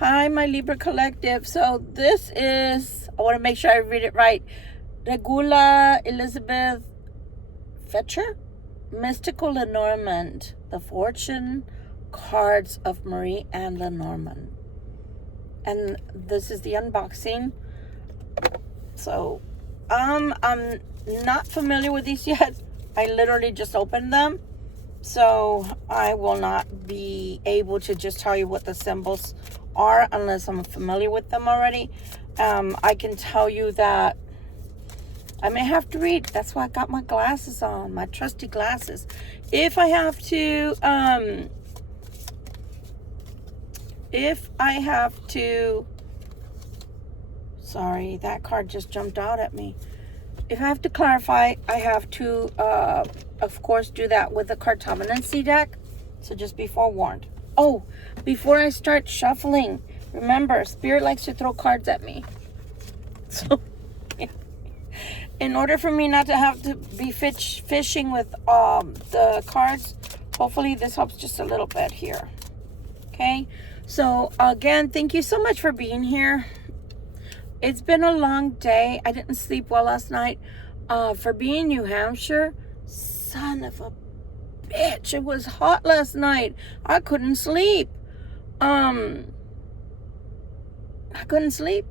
Hi, my Libra collective. So this is, I want to make sure I read it right. Regula Elizabeth Fetcher, Mystical Lenormand, The Fortune Cards of Marie Anne Lenormand. And this is the unboxing. So, I'm not familiar with these yet. I literally just opened them. So I will not be able to just tell you what the symbols are unless I'm familiar with them already. I can tell you that I may have to read. That's why I got my glasses on, my trusty glasses. If I have to, sorry, that card just jumped out at me. If I have to clarify, I have to, of course, do that with the Cartomancy deck. So just be forewarned. Oh, before I start shuffling, remember, Spirit likes to throw cards at me. So, in order for me not to have to be fishing with the cards, hopefully this helps just a little bit here. Okay? So, again, thank you so much for being here. It's been a long day. I didn't sleep well last night. For being New Hampshire, son of a bitch, it was hot last night. I couldn't sleep. I couldn't sleep.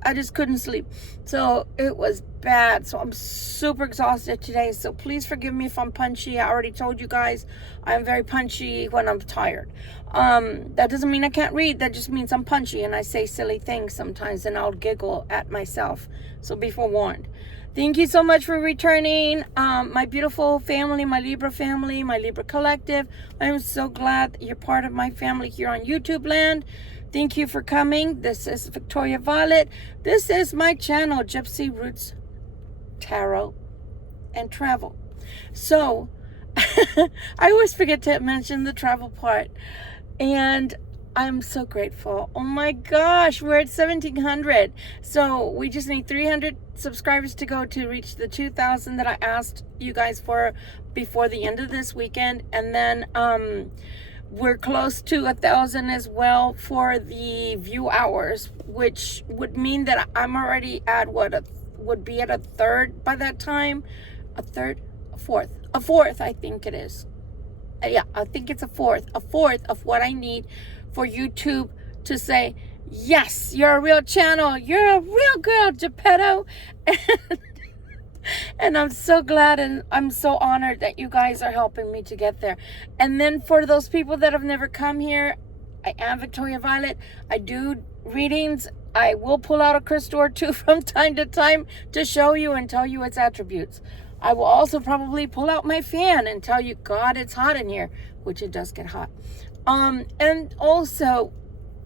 I just couldn't sleep. So it was bad. So I'm super exhausted today. So please forgive me if I'm punchy. I already told you guys I'm very punchy when I'm tired. That doesn't mean I can't read. That just means I'm punchy and I say silly things sometimes and I'll giggle at myself. So be forewarned. Thank you so much for returning. My beautiful family, my Libra family, my Libra collective. I'm so glad that you're part of my family here on YouTube land. Thank you for coming. This is Victoria Violet. This is my channel, Gypsy Roots Tarot and Travel. So, I always forget to mention the travel part. And I'm so grateful. Oh my gosh, we're at 1,700. So we just need 300 subscribers to go to reach the 2,000 that I asked you guys for before the end of this weekend. And then we're close to 1,000 as well for the view hours, which would mean that I'm already at would be at a third by that time. A fourth, I think it is. Yeah, I think it's a fourth of what I need for YouTube to say, yes, you're a real channel. You're a real girl, Geppetto. And I'm so glad and I'm so honored that you guys are helping me to get there. And then for those people that have never come here, I am Victoria Violet. I do readings. I will pull out a crystal or two from time to time to show you and tell you its attributes. I will also probably pull out my fan and tell you, God, it's hot in here, which it does get hot. And also,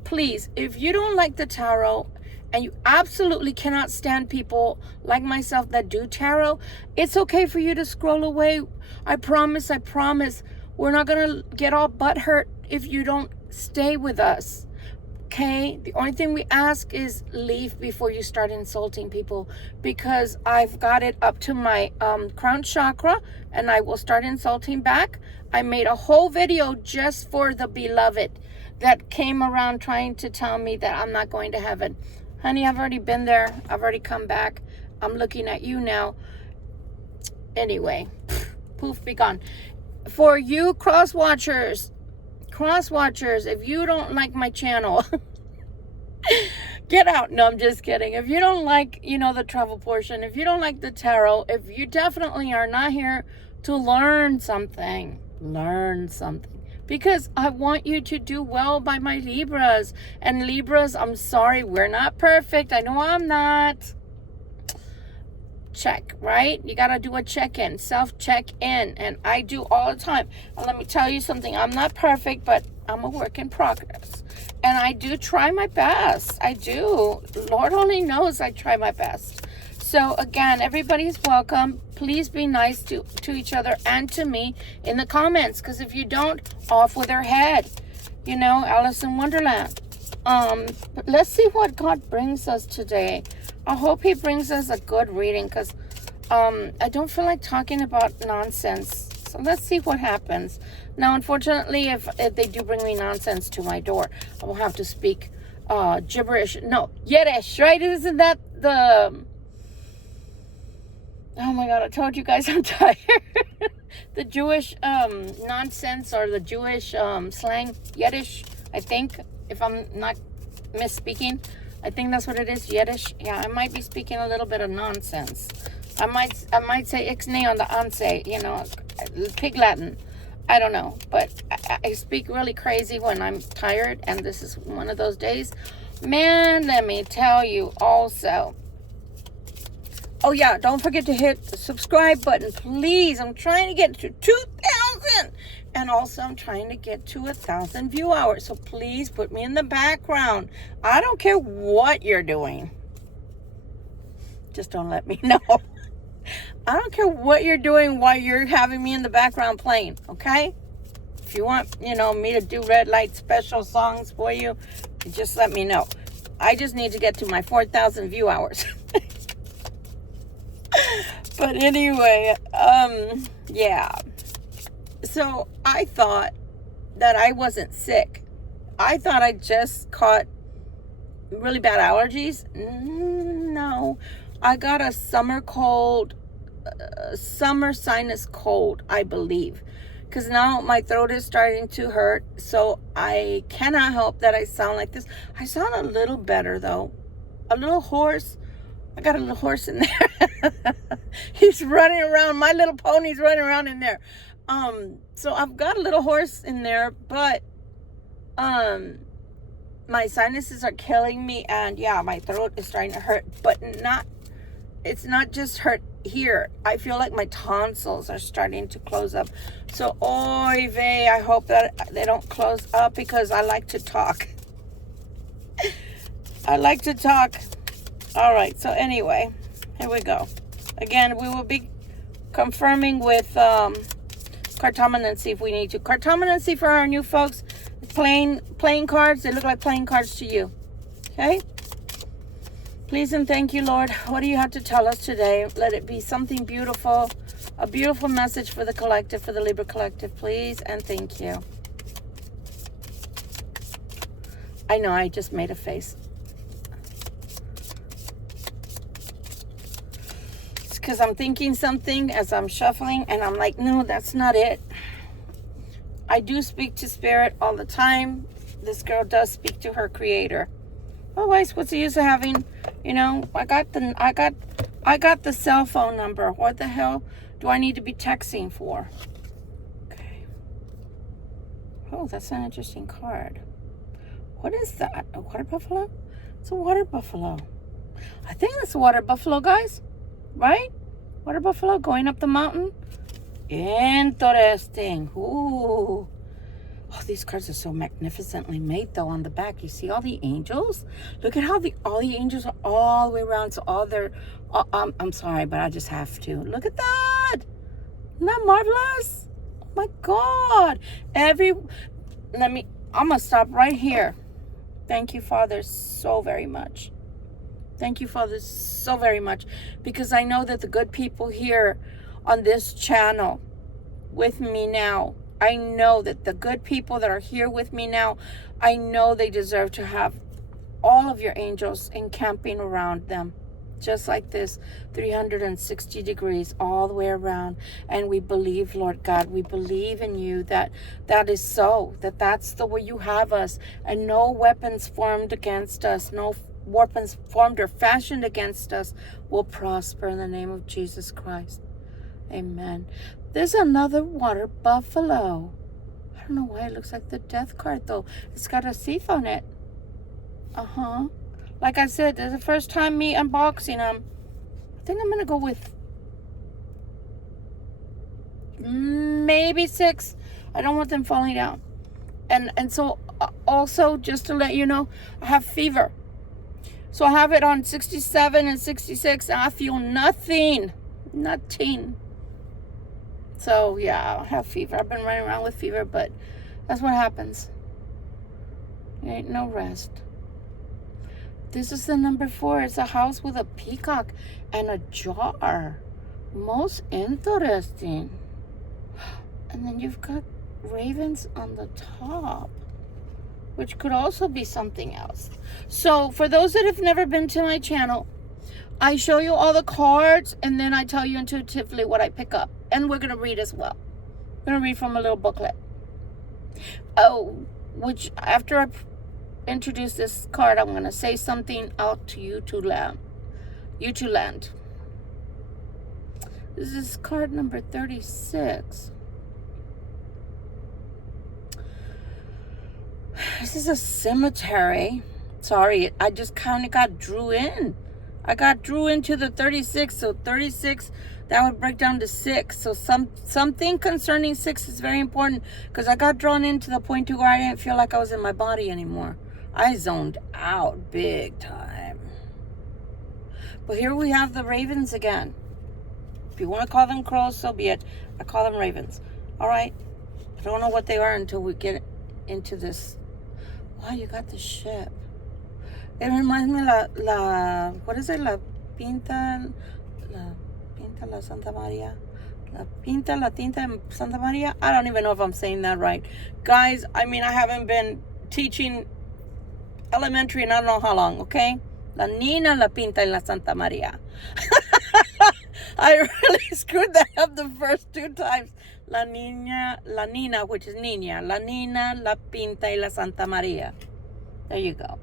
please, if you don't like the tarot and you absolutely cannot stand people like myself that do tarot, it's okay for you to scroll away. I promise, we're not going to get all butthurt if you don't stay with us. Okay? The only thing we ask is leave before you start insulting people, because I've got it up to my crown chakra and I will start insulting back. I made a whole video just for the beloved that came around trying to tell me that I'm not going to heaven. Honey, I've already been there. I've already come back. I'm looking at you now. Anyway, poof, be gone. For you cross watchers, if you don't like my channel, get out. No, I'm just kidding. If you don't like, the travel portion, if you don't like the tarot, if you definitely are not here to learn something, because I want you to do well by my Libras. And Libras, I'm sorry, we're not perfect. I know I'm not. Check, right? You got to do a check-in, self-check-in. And I do all the time. And let me tell you something. I'm not perfect, but I'm a work in progress. And I do try my best. I do. Lord only knows I try my best. So, again, everybody's welcome. Please be nice to each other and to me in the comments. Because if you don't, off with her head. Alice in Wonderland. But let's see what God brings us today. I hope he brings us a good reading, because I don't feel like talking about nonsense. So let's see what happens. Now, unfortunately, if they do bring me nonsense to my door, I will have to speak gibberish. No, Yiddish, right? Isn't that the... Oh my God, I told you guys I'm tired. The Jewish nonsense, or the Jewish slang, Yiddish, I think, if I'm not misspeaking. I think that's what it is, Yiddish. Yeah, I might be speaking a little bit of nonsense. I might say ixnay on the onse, you know, pig Latin. I don't know, but I speak really crazy when I'm tired, and this is one of those days. Man, let me tell you also. Oh yeah, don't forget to hit the subscribe button, please. I'm trying to get to 2,000. And also I'm trying to get to 1,000 view hours. So please put me in the background. I don't care what you're doing. Just don't let me know. I don't care what you're doing while you're having me in the background playing, okay? If you want, you know, me to do red light special songs for you, just let me know. I just need to get to my 4,000 view hours. But anyway, yeah. So I thought that I wasn't sick. I thought I just caught really bad allergies. No, I got a summer cold, summer sinus cold, I believe. Because now my throat is starting to hurt. So I cannot help that I sound like this. I sound a little better though. A little hoarse. I got a little horse in there. He's running around. My little pony's running around in there. So I've got a little horse in there, but my sinuses are killing me, and yeah, my throat is starting to hurt, but it's not just hurt here. I feel like my tonsils are starting to close up. So oy vey, I hope that they don't close up, because I like to talk. I like to talk. All right, so anyway, here we go. Again, we will be confirming with cartomancy if we need to. Cartomancy for our new folks, playing cards. They look like playing cards to you. Okay? Please and thank you, Lord. What do you have to tell us today? Let it be something beautiful, a beautiful message for the collective, for the Libra collective. Please and thank you. I know, I just made a face. Because I'm thinking something as I'm shuffling, and I'm like, no, that's not it. I do speak to spirit all the time. This girl does speak to her creator. Otherwise, what's the use of having, you know, I got the cell phone number. What the hell do I need to be texting for? Okay. Oh, that's an interesting card. What is that? A water buffalo? It's a water buffalo. I think that's a water buffalo, guys. Right? Water buffalo going up the mountain. Interesting. Ooh. Oh, these cards are so magnificently made, though, on the back. You see all the angels? Look at how all the angels are all the way around. So all their... I'm sorry, but I just have to. Look at that. Isn't that marvelous? Oh, my God. I'm going to stop right here. Thank you, Father, so very much. Thank you, Father, so very much, because I know that the good people here on this channel with me now, I know that the good people that are here with me now, I know they deserve to have all of your angels encamping around them, just like this, 360 degrees all the way around. And we believe, Lord God, we believe in you that is so, that's the way you have us, and no weapons formed against us, no weapons formed or fashioned against us will prosper in the name of Jesus Christ. Amen. There's another water buffalo. I don't know why it looks like the death card, though. It's got a sooth on it. Like I said, this is the first time me unboxing them. I think I'm going to go with maybe 6. I don't want them falling down. And so also, just to let you know, I have fever. So I have it on 67 and 66, and I feel nothing. So yeah, I have fever. I've been running around with fever, but that's what happens. There ain't no rest. This is the number 4. It's a house with a peacock and a jar. Most interesting. And then you've got ravens on the top, which could also be something else. So for those that have never been to my channel, I show you all the cards, and then I tell you intuitively what I pick up. And we're going to read as well. We're going to read from a little booklet. Oh, which after I introduce this card, I'm going to say something out to you to land. You to land. This is card number 36. This is a cemetery. Sorry, I just kind of got drew in. I got drew into the 36. So 36, that would break down to 6. So something concerning 6 is very important, because I got drawn into the point to where I didn't feel like I was in my body anymore. I zoned out big time. But here we have the ravens again. If you want to call them crows, so be it. I call them ravens. All right. I don't know what they are until we get into this. Wow, you got the ship. It reminds me what is it? La Pinta la Santa Maria. La Pinta la Tinta Santa Maria. I don't even know if I'm saying that right. Guys, I mean, I haven't been teaching elementary in I don't know how long, okay? La Nina la Pinta y la Santa Maria. I really screwed that up the first 2 times. La Nina, which is Niña. La Nina, la Pinta y la Santa Maria. There you go.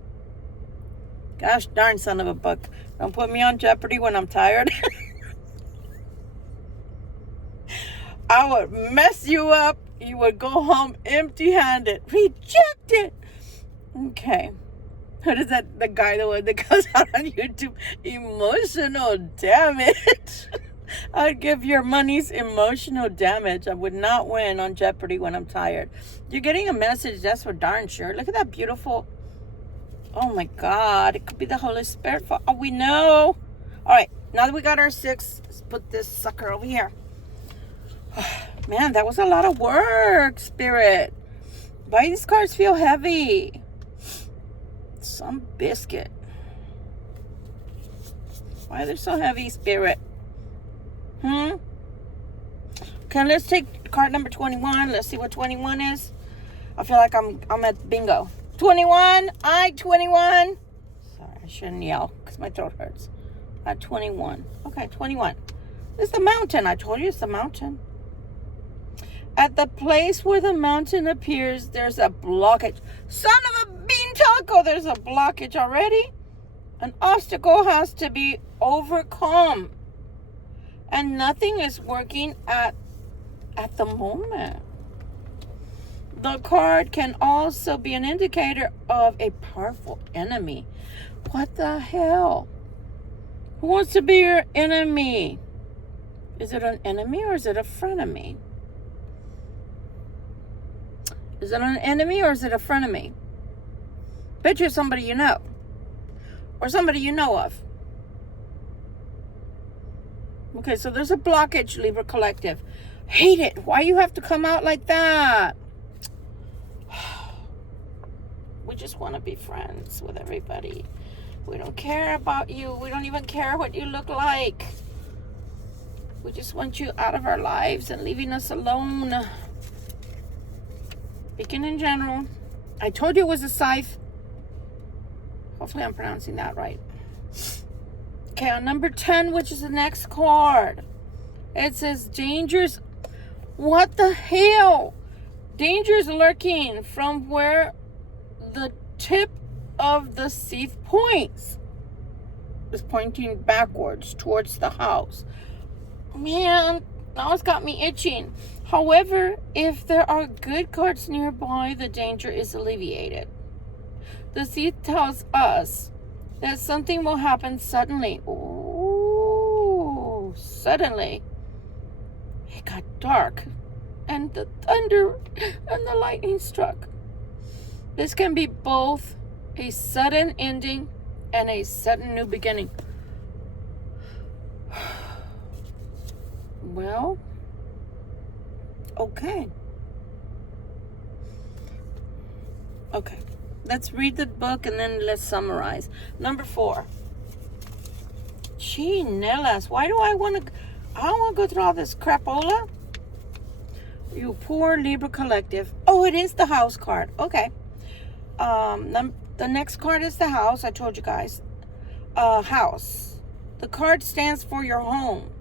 Gosh darn son of a buck. Don't put me on Jeopardy when I'm tired. I would mess you up. You would go home empty-handed. Rejected. Okay. What is that? The guy, the one that goes out on YouTube. Emotional damage. I'd give your money's emotional damage. I would not win on Jeopardy when I'm tired. You're getting a message, that's for darn sure. Look at that beautiful. Oh my God. It could be the Holy Spirit for all we know. All right. Now that we got our 6, let's put this sucker over here. Man, that was a lot of work, Spirit. Why these cards feel heavy? Some biscuit. Why are they so heavy, Spirit? Okay, let's take card number 21. Let's see what 21 is. I feel like I'm at bingo. 21. 21. Sorry, I shouldn't yell because my throat hurts. 21. Okay, 21. It's the mountain. I told you it's the mountain. At the place where the mountain appears, there's a blockage. Son of a bean taco, there's a blockage already. An obstacle has to be overcome. And nothing is working at the moment. The card can also be an indicator of a powerful enemy. What the hell? Who wants to be your enemy? Is it an enemy or is it a frenemy? Is it an enemy or is it a frenemy? Bet you're somebody you know. Or somebody you know of. Okay, so there's a blockage, Libra Collective. Hate it. Why you have to come out like that? We just want to be friends with everybody. We don't care about you. We don't even care what you look like. We just want you out of our lives and leaving us alone. Speaking in general. I told you it was a scythe. Hopefully I'm pronouncing that right. Okay, on number 10, which is the next card, it says dangers. What the hell? Dangers lurking from where the tip of the scythe points. Is pointing backwards towards the house. Man, now it's got me itching. However, if there are good cards nearby, the danger is alleviated. The scythe tells us that something will happen suddenly. Ooh, suddenly. It got dark, and the thunder and the lightning struck. This can be both a sudden ending and a sudden new beginning. Well, okay. Okay. Let's read the book and then let's summarize. Number 4. Gee, Nellas, why do I don't want to go through all this crapola. You poor Libra collective. Oh, it is the house card. Okay. The next card is the house. I told you guys. House. The card stands for your home.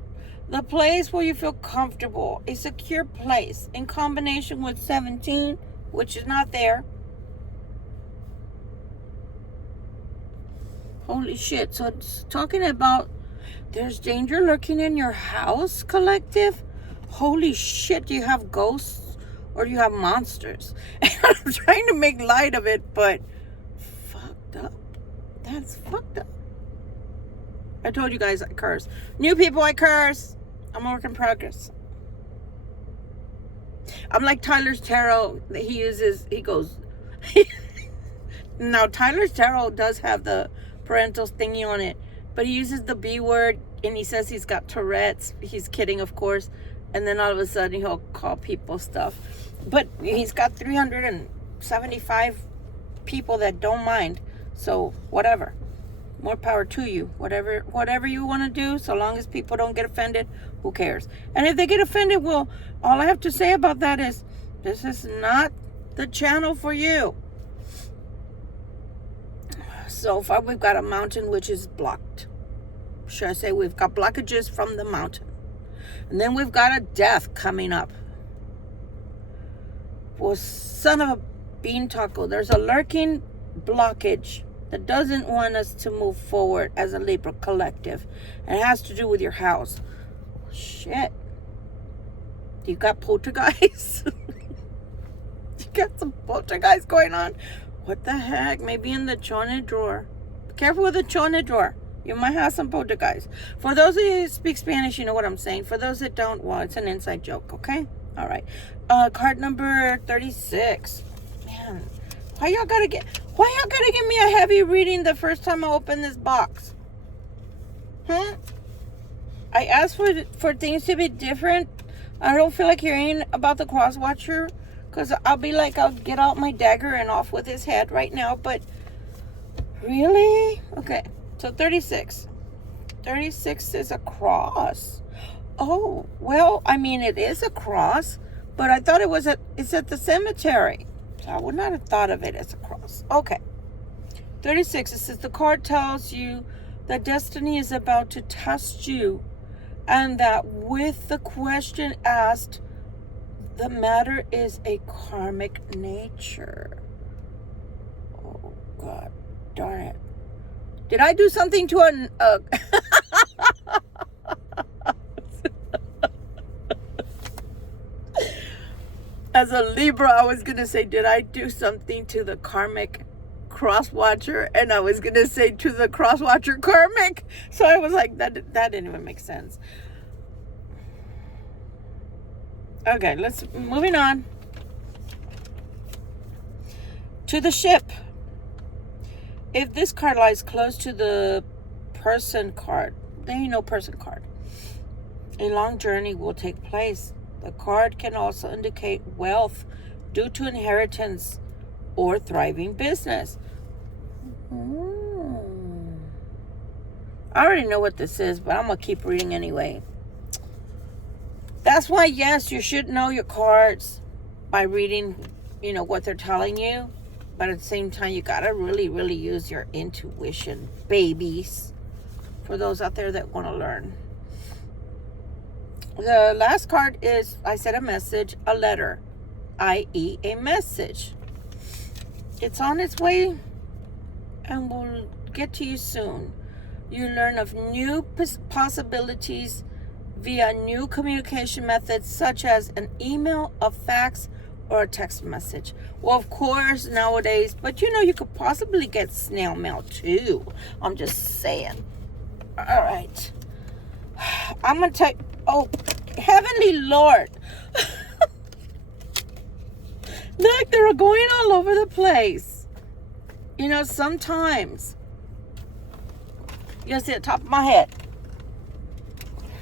The place where you feel comfortable. A secure place. In combination with 17, which is not there. Holy shit. So it's talking about there's danger lurking in your house, collective. Holy shit. Do you have ghosts or do you have monsters? And I'm trying to make light of it, but fucked up. That's fucked up. I told you guys I curse. New people, I curse. I'm a work in progress. I'm like Tyler's tarot that he goes. Now, Tyler's tarot does have the parental thingy on it, but he uses the B word and he says he's got Tourette's. He's kidding, of course. And then all of a sudden he'll call people stuff. But he's got 375 people that don't mind. So whatever. More power to you. Whatever you want to do, so long as people don't get offended, who cares? And if they get offended, well, all I have to say about that is this is not the channel for you. So far we've got a mountain which is blocked. Should I say we've got blockages from the mountain. And then we've got a death coming up. Well, son of a bean taco, there's a lurking blockage that doesn't want us to move forward as a Libra collective. And it has to do with your house. Shit. You got poltergeist? You got some poltergeist going on? What the heck? Maybe in the chone drawer. Be careful with the chone drawer. You might have some poltergeist. For those of you who speak Spanish, you know what I'm saying. For those that don't, well, it's an inside joke, okay? All right. Card number 36. Man, why y'all gotta give me a heavy reading the first time I open this box? I asked for things to be different. I don't feel like hearing about the cross watcher, because I'll be like, I'll get out my dagger and off with his head right now, but really? Okay, so 36. 36 is a cross. Oh, well, I mean, it is a cross, but I thought it's at the cemetery. So I would not have thought of it as a cross. Okay. 36, it says the card tells you that destiny is about to test you, and that with the question asked, the matter is a karmic nature. Oh, God darn it. Did I do something to As a Libra, I was going to say, did I do something to the karmic cross watcher? And I was going to say to the cross watcher karmic. So I was like, that didn't even make sense. Okay, moving on. To the ship. If this card lies close to the person card, then you know person card. A long journey will take place. The card can also indicate wealth due to inheritance or thriving business. I already know what this is, but I'm going to keep reading anyway. That's why, yes, you should know your cards by reading, what they're telling you. But at the same time, you got to really, really use your intuition, babies. For those out there that want to learn. The last card is, I said a message, a letter, i.e. a message. It's on its way and will get to you soon. You learn of new possibilities via new communication methods such as an email, a fax, or a text message. Well, of course, nowadays, but you could possibly get snail mail too. I'm just saying. All right. I'm going to take... Oh, Heavenly Lord. Look, they're going all over the place. Sometimes. You see the top of my head.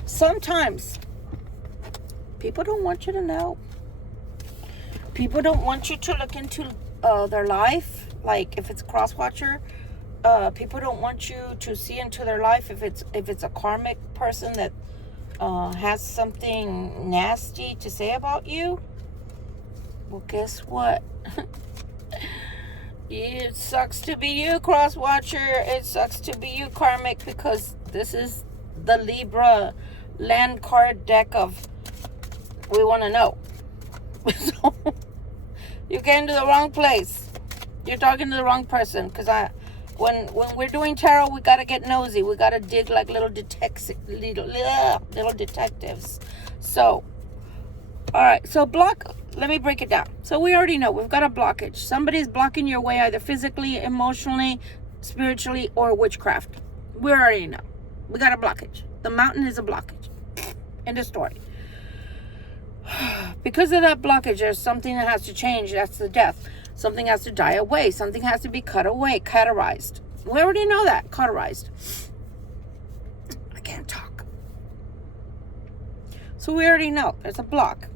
Sometimes. People don't want you to know. People don't want you to look into their life. Like if it's a cross watcher. People don't want you to see into their life if it's a karmic person that has something nasty to say about you. Well, guess what? It sucks to be you, cross watcher. It sucks to be you, karmic, because this is the Libra land card deck of we want to know. So you came to the wrong place. You're talking to the wrong person, because when we're doing tarot, we got to get nosy. We got to dig like little detectives. So, all right. So let me break it down. So we already know we've got a blockage. Somebody's blocking your way, either physically, emotionally, spiritually, or witchcraft. We already know. We got a blockage. The mountain is a blockage. End of story. Because of that blockage, there's something that has to change. That's the death. Something has to die away. Something has to be cut away, cauterized. We already know that. Cauterized. I can't talk. So we already know there's a block.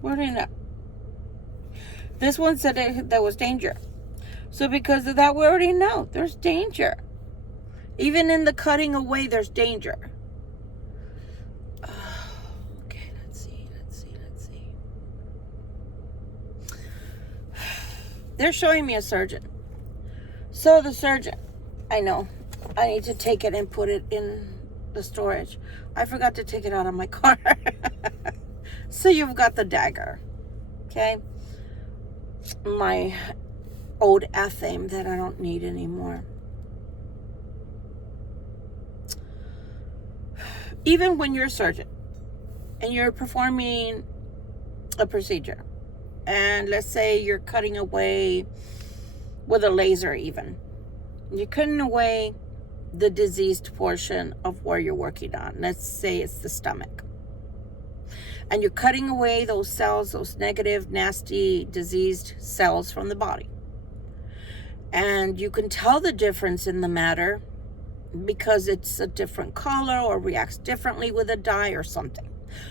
We already know. This one said there was danger. So because of that, we already know there's danger. Even in the cutting away, there's danger. Okay, let's see. They're showing me a surgeon. So the surgeon, I know, I need to take it and put it in the storage. I forgot to take it out of my car. So you've got the dagger, okay? My old athame that I don't need anymore. Even when you're a surgeon and you're performing a procedure, and let's say you're cutting away with a laser even, you're cutting away the diseased portion of where you're working on. Let's say it's the stomach. And you're cutting away those cells, those negative, nasty, diseased cells from the body. And you can tell the difference in the matter because it's a different color or reacts differently with a dye or something.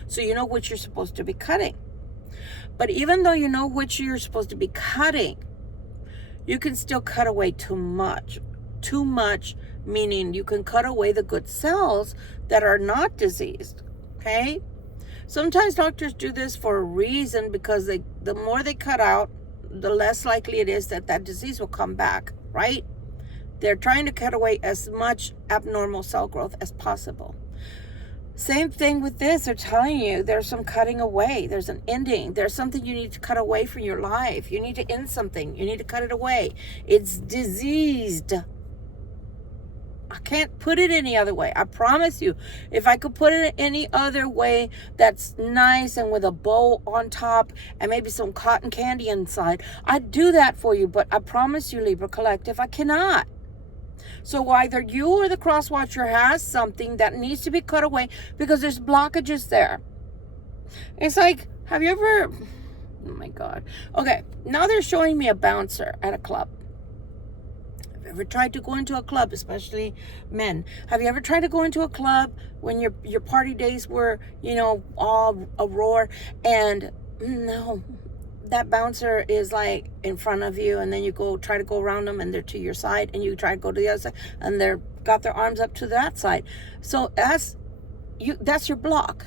So you know which you're supposed to be cutting. But even though you know which you're supposed to be cutting, you can still cut away too much. Too much, meaning you can cut away the good cells that are not diseased, okay? Sometimes doctors do this for a reason, because the more they cut out, the less likely it is that disease will come back, right? They're trying to cut away as much abnormal cell growth as possible. Same thing with this. They're telling you there's some cutting away. There's an ending. There's something you need to cut away from your life. You need to end something. You need to cut it away. It's diseased. I can't put it any other way. I promise you. If I could put it any other way that's nice and with a bow on top and maybe some cotton candy inside, I'd do that for you. But I promise you, Libra Collective, I cannot. So either you or the cross watcher has something that needs to be cut away because there's blockages there. It's like, have you ever... Oh my God. Okay, now they're showing me a bouncer at a club. Have you ever tried to go into a club, especially men? Have you ever tried to go into a club when your party days were, all a roar, and no, that bouncer is like in front of you, and then you try to go around them and they're to your side, and you try to go to the other side and they're got their arms up to that side. So that's your block.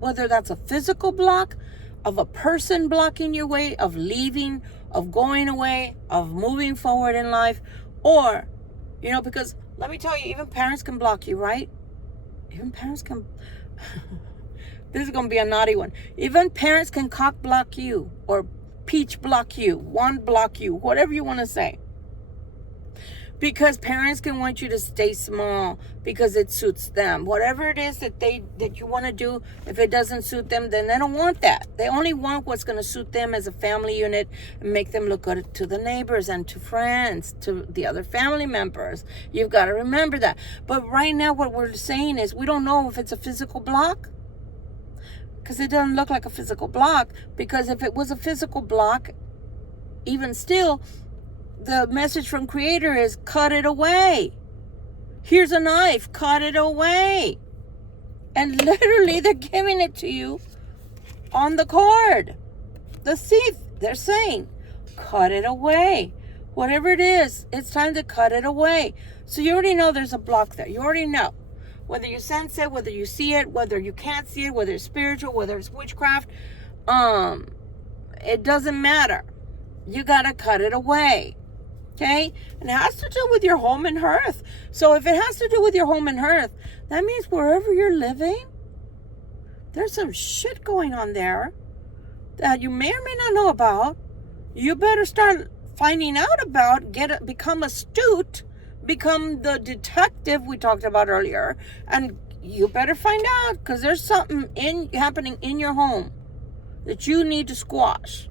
Whether that's a physical block of a person blocking your way of leaving, of going away, of moving forward in life, or, because let me tell you, even parents can block you, right? Even parents can... This is going to be a naughty one. Even parents can cock block you, or peach block you, wand block you, whatever you want to say. Because parents can want you to stay small because it suits them. Whatever it is that you want to do, if it doesn't suit them, then they don't want that. They only want what's going to suit them as a family unit and make them look good to the neighbors and to friends, to the other family members. You've got to remember that. But right now what we're saying is we don't know if it's a physical block. Because it doesn't look like a physical block. Because if it was a physical block, even still, the message from Creator is cut it away. Here's a knife, cut it away. And literally they're giving it to you on the card. The thief, they're saying, cut it away. Whatever it is, it's time to cut it away. So you already know there's a block there. You already know. Whether you sense it, whether you see it, whether you can't see it, whether it's spiritual, whether it's witchcraft, It doesn't matter. You got to cut it away. Okay? And it has to do with your home and hearth. So if it has to do with your home and hearth, that means wherever you're living, there's some shit going on there that you may or may not know about. You better start finding out about, become astute, become the detective we talked about earlier, and you better find out, because there's something happening in your home that you need to squash.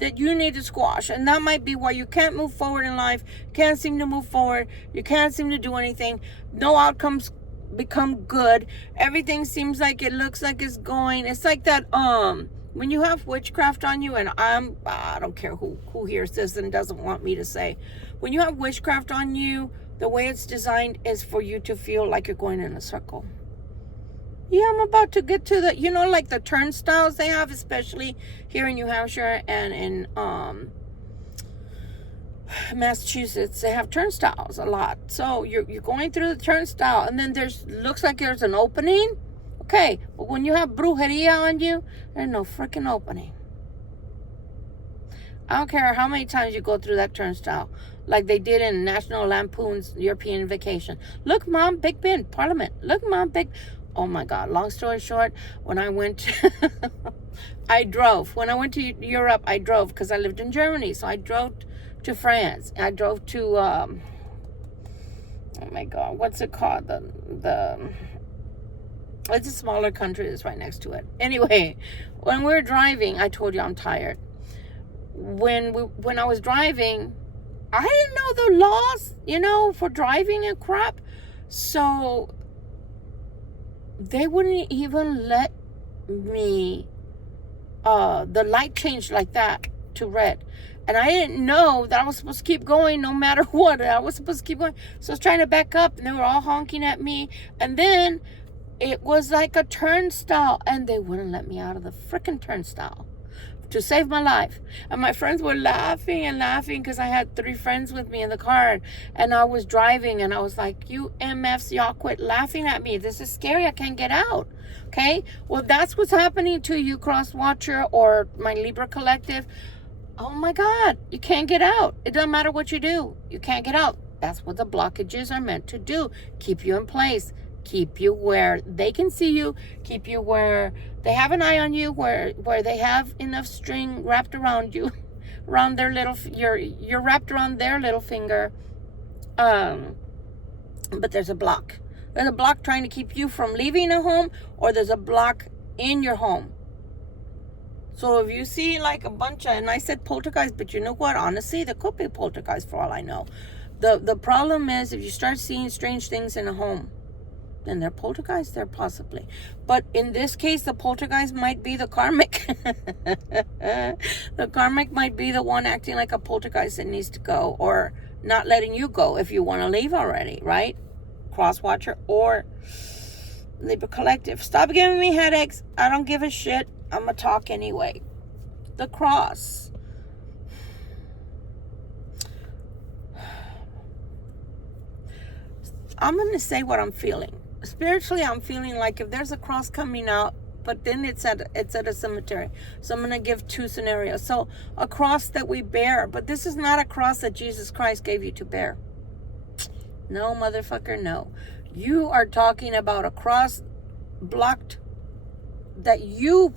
And that might be why you can't move forward in life, can't seem to move forward, you can't seem to do anything, no outcomes become good, everything seems like it looks like it's going. It's like that when you have witchcraft on you, and I don't care who hears this and doesn't want me to say, when you have witchcraft on you, the way it's designed is for you to feel like you're going in a circle. Yeah, I'm about to get to the, like the turnstiles they have, especially here in New Hampshire and in Massachusetts. They have turnstiles a lot. So you're going through the turnstile, and then looks like there's an opening. Okay, but when you have brujeria on you, there's no freaking opening. I don't care how many times you go through that turnstile, like they did in National Lampoon's European Vacation. Look, Mom, Big Ben, Parliament. Look, Mom, Big... Oh my God, long story short, when I went, I drove. When I went to Europe, I drove because I lived in Germany. So I drove to France. I drove to, oh my God, what's it called? It's a smaller country that's right next to it. Anyway, when we were driving, I told you I'm tired. When I was driving, I didn't know the laws, for driving and crap. So they wouldn't even let me, the light changed like that to red. And I didn't know that I was supposed to keep going no matter what. I was supposed to keep going. So I was trying to back up, and they were all honking at me. And then it was like a turnstile, and they wouldn't let me out of the freaking turnstile to save my life. And my friends were laughing and laughing because I had 3 friends with me in the car, and I was driving, and I was like, you MFs, y'all quit laughing at me. This is scary. I can't get out. Okay? Well, that's what's happening to you, Cross Watcher, or my Libra Collective. Oh my God, you can't get out. It doesn't matter what you do. You can't get out. That's what the blockages are meant to do. Keep you in place. Keep you where they can see you. Keep you where they have an eye on you, where they have enough string wrapped around you, around their little, you're wrapped around their little finger. But there's a block. There's a block trying to keep you from leaving a home, or there's a block in your home. So if you see like a bunch of, and I said poltergeist, but you know what? Honestly, there could be poltergeist for all I know. The problem is if you start seeing strange things in a home, then they're poltergeist there possibly. But in this case, the poltergeist might be the karmic. The karmic might be the one acting like a poltergeist that needs to go, or not letting you go if you want to leave already, right? Cross Watcher or Libra Collective. Stop giving me headaches. I don't give a shit. I'm going to talk anyway. The cross. I'm going to say what I'm feeling. Spiritually, I'm feeling like if there's a cross coming out, but then it's at a cemetery. So I'm going to give 2 scenarios. So a cross that we bear, but this is not a cross that Jesus Christ gave you to bear. No, motherfucker, no. You are talking about a cross blocked that you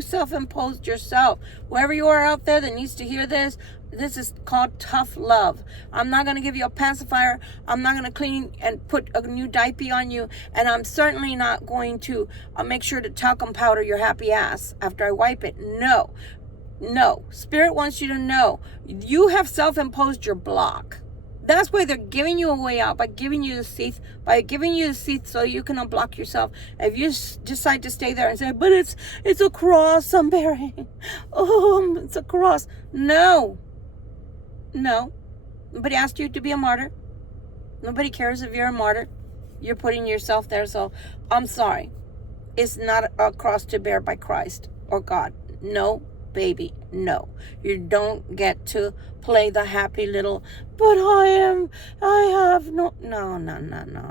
self-imposed yourself. Whoever you are out there that needs to hear this, this is called tough love. I'm not going to give you a pacifier. I'm not going to clean and put a new diaper on you. And I'm certainly not going to make sure to talcum powder your happy ass after I wipe it. No. Spirit wants you to know you have self-imposed your block. That's why they're giving you a way out, by giving you the sooth, so you can unblock yourself. If you decide to stay there and say, but it's a cross I'm bearing. Oh, it's a cross. No. Nobody asked you to be a martyr. Nobody cares if you're a martyr. You're putting yourself there. So I'm sorry. It's not a cross to bear by Christ or God. No, baby. No, you don't get to play the happy little, but I have no.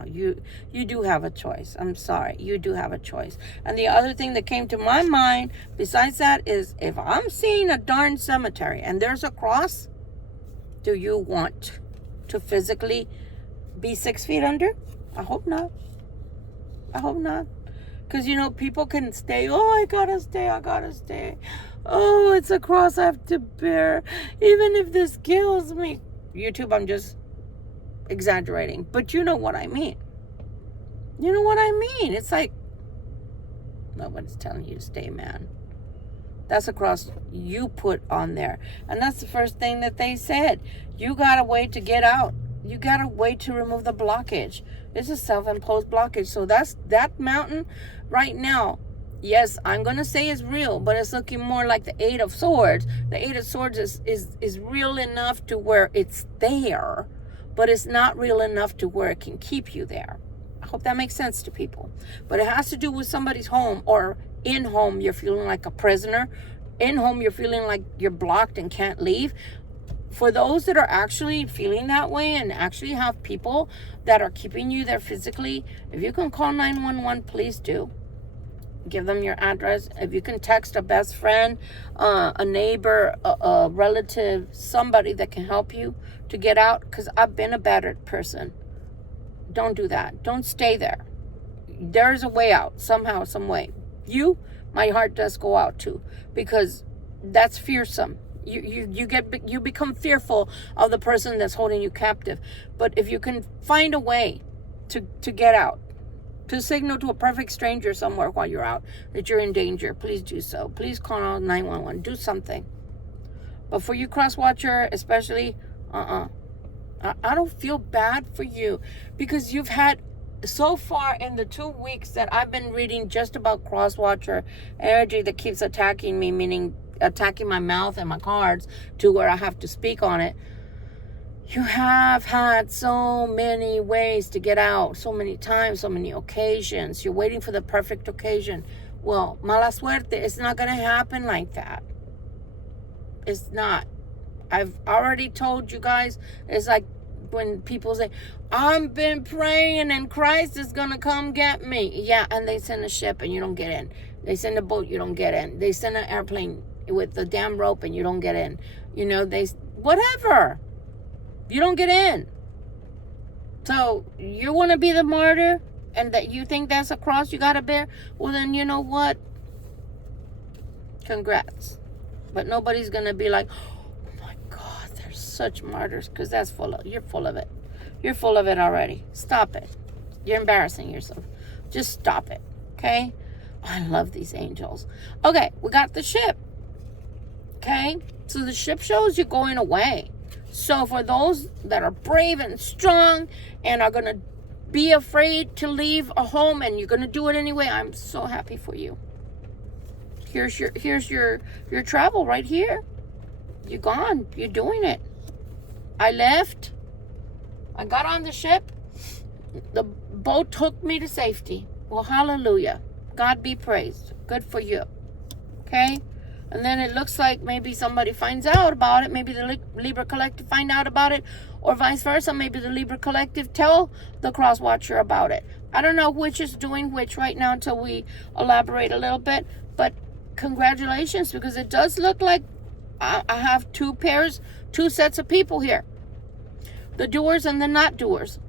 You do have a choice. I'm sorry. You do have a choice. And the other thing that came to my mind besides that is, if I'm seeing a darn cemetery and there's a cross, do you want to physically be 6 feet under? I hope not. I hope not. Because, people can stay. Oh, I gotta stay. Oh, it's a cross I have to bear. Even if this kills me. YouTube, I'm just exaggerating. But you know what I mean. You know what I mean. It's like, nobody's telling you to stay, man. That's a cross you put on there. And that's the first thing that they said. You got a way to get out. You got a way to remove the blockage. It's a self-imposed blockage. So that mountain right now, yes, I'm going to say it's real, but it's looking more like the Eight of Swords. The Eight of Swords is real enough to where it's there, but it's not real enough to where it can keep you there. I hope that makes sense to people. But it has to do with somebody's home, or in home you're feeling like a prisoner. In home you're feeling like you're blocked and can't leave. For those that are actually feeling that way and actually have people that are keeping you there physically, if you can call 911, please do. Give them your address. If you can text a best friend, a neighbor, a relative, somebody that can help you to get out. Because I've been a battered person. Don't do that. Don't stay there. There's a way out, somehow, some way. My heart does go out to, because that's fearsome. You become fearful of the person that's holding you captive. But if you can find a way to get out, to signal to a perfect stranger somewhere while you're out that you're in danger, please do so. Please call 911. Do something. But for you, cross watcher, especially, I don't feel bad for you, because you've had, so far in the 2 weeks that I've been reading just about cross watcher energy that keeps attacking me, meaning attacking my mouth and my cards to where I have to speak on it. You have had so many ways to get out, so many times, so many occasions. You're waiting for the perfect occasion. Well, mala suerte, it's not going to happen like that. It's not. I've already told you guys, it's like when people say, I've been praying and Christ is going to come get me. Yeah, and they send a ship and you don't get in. They send a boat, you don't get in. They send an airplane with the damn rope and you don't get in. Whatever. You don't get in. So you want to be the martyr and that you think that's a cross you got to bear? Well, then you know what? Congrats. But nobody's going to be like, oh my God, they're such martyrs, because you're full of it. You're full of it already. Stop it. You're embarrassing yourself. Just stop it. Okay? I love these angels. Okay, we got the ship. Okay? So the ship shows you're going away. So for those that are brave and strong and are going to be afraid to leave a home and you're going to do it anyway, I'm so happy for you. Here's your travel right here. You're gone. You're doing it. I left. I got on the ship. The boat took me to safety. Well, hallelujah. God be praised. Good for you. Okay? And then it looks like maybe somebody finds out about it. Maybe the Libra Collective find out about it. Or vice versa. Maybe the Libra Collective tell the Cross Watcher about it. I don't know which is doing which right now until we elaborate a little bit. But congratulations, because it does look like I have two sets of people here. The doers and the not doers.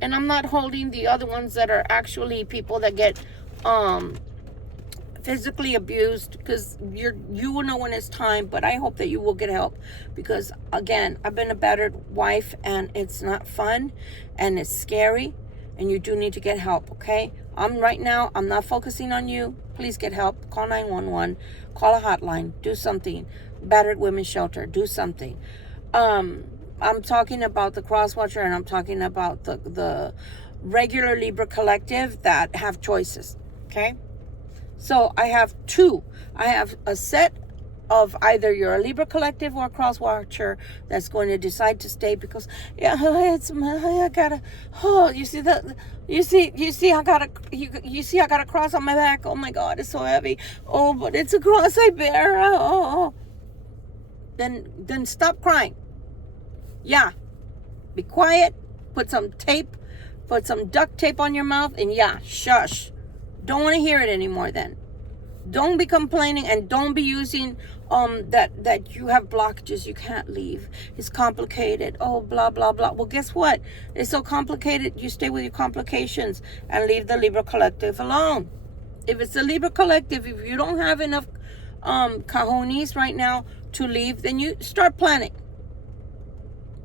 And I'm not holding the other ones that are actually people that get physically abused, because you will know when it's time. But I hope that you will get help, because again, I've been a battered wife and it's not fun and it's scary, and you do need to get help. Okay, I'm not focusing on you. Please get help. Call 911. Call a hotline. Do something. Battered Women's Shelter. Do something. I'm talking about the Cross Watcher, and I'm talking about the regular Libra Collective that have choices. Okay? So I have two. I have a set of either you're a Libra Collective or a Cross Watcher that's going to decide to stay because, I gotta, you see I got a cross on my back. Oh my God, it's so heavy. Oh, but it's a cross I bear. Oh. then stop crying. Yeah. Be quiet. Put some tape. Put some duct tape on your mouth. And yeah, shush. Don't want to hear it anymore then. Don't be complaining, and don't be using that you have blockages, you can't leave. It's complicated. Oh, blah, blah, blah. Well, guess what? It's so complicated. You stay with your complications and leave the Libra Collective alone. If it's a Libra Collective, if you don't have enough cojones right now to leave, then you start planning.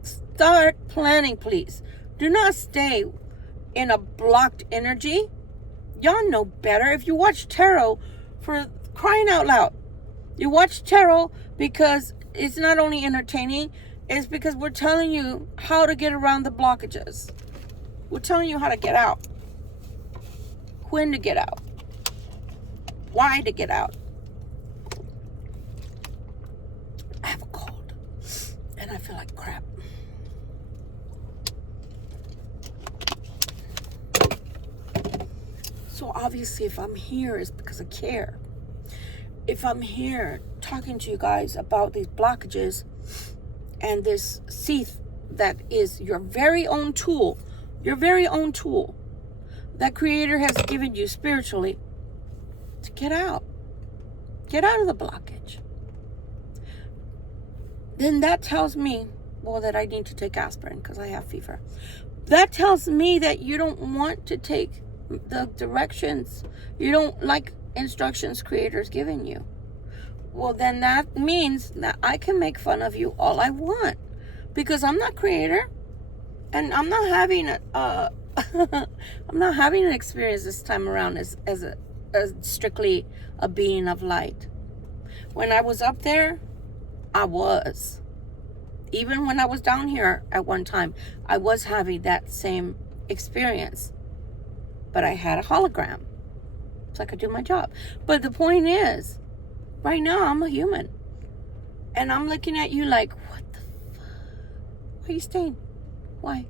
Start planning, please. Do not stay in a blocked energy. Y'all know better. If you watch tarot, for crying out loud, you watch tarot because it's not only entertaining, it's because we're telling you how to get around the blockages. We're telling you how to get out, when to get out, why to get out. I have a cold and I feel like crap. So obviously, if I'm here, it's because I care. If I'm here talking to you guys about these blockages and this sooth that is your very own tool, that Creator has given you spiritually to get out of the blockage, then that tells me, well, that I need to take aspirin because I have fever. That tells me that you don't want to take the directions. You don't like instructions Creator's giving you. Well, then that means that I can make fun of you all I want, because I'm not Creator, and I'm not having an experience this time around as strictly a being of light. When I was up there, I was. Even when I was down here at one time, I was having that same experience. But I had a hologram, so I could do my job. But the point is, right now I'm a human. And I'm looking at you like, what the fuck? Why are you staying? Why?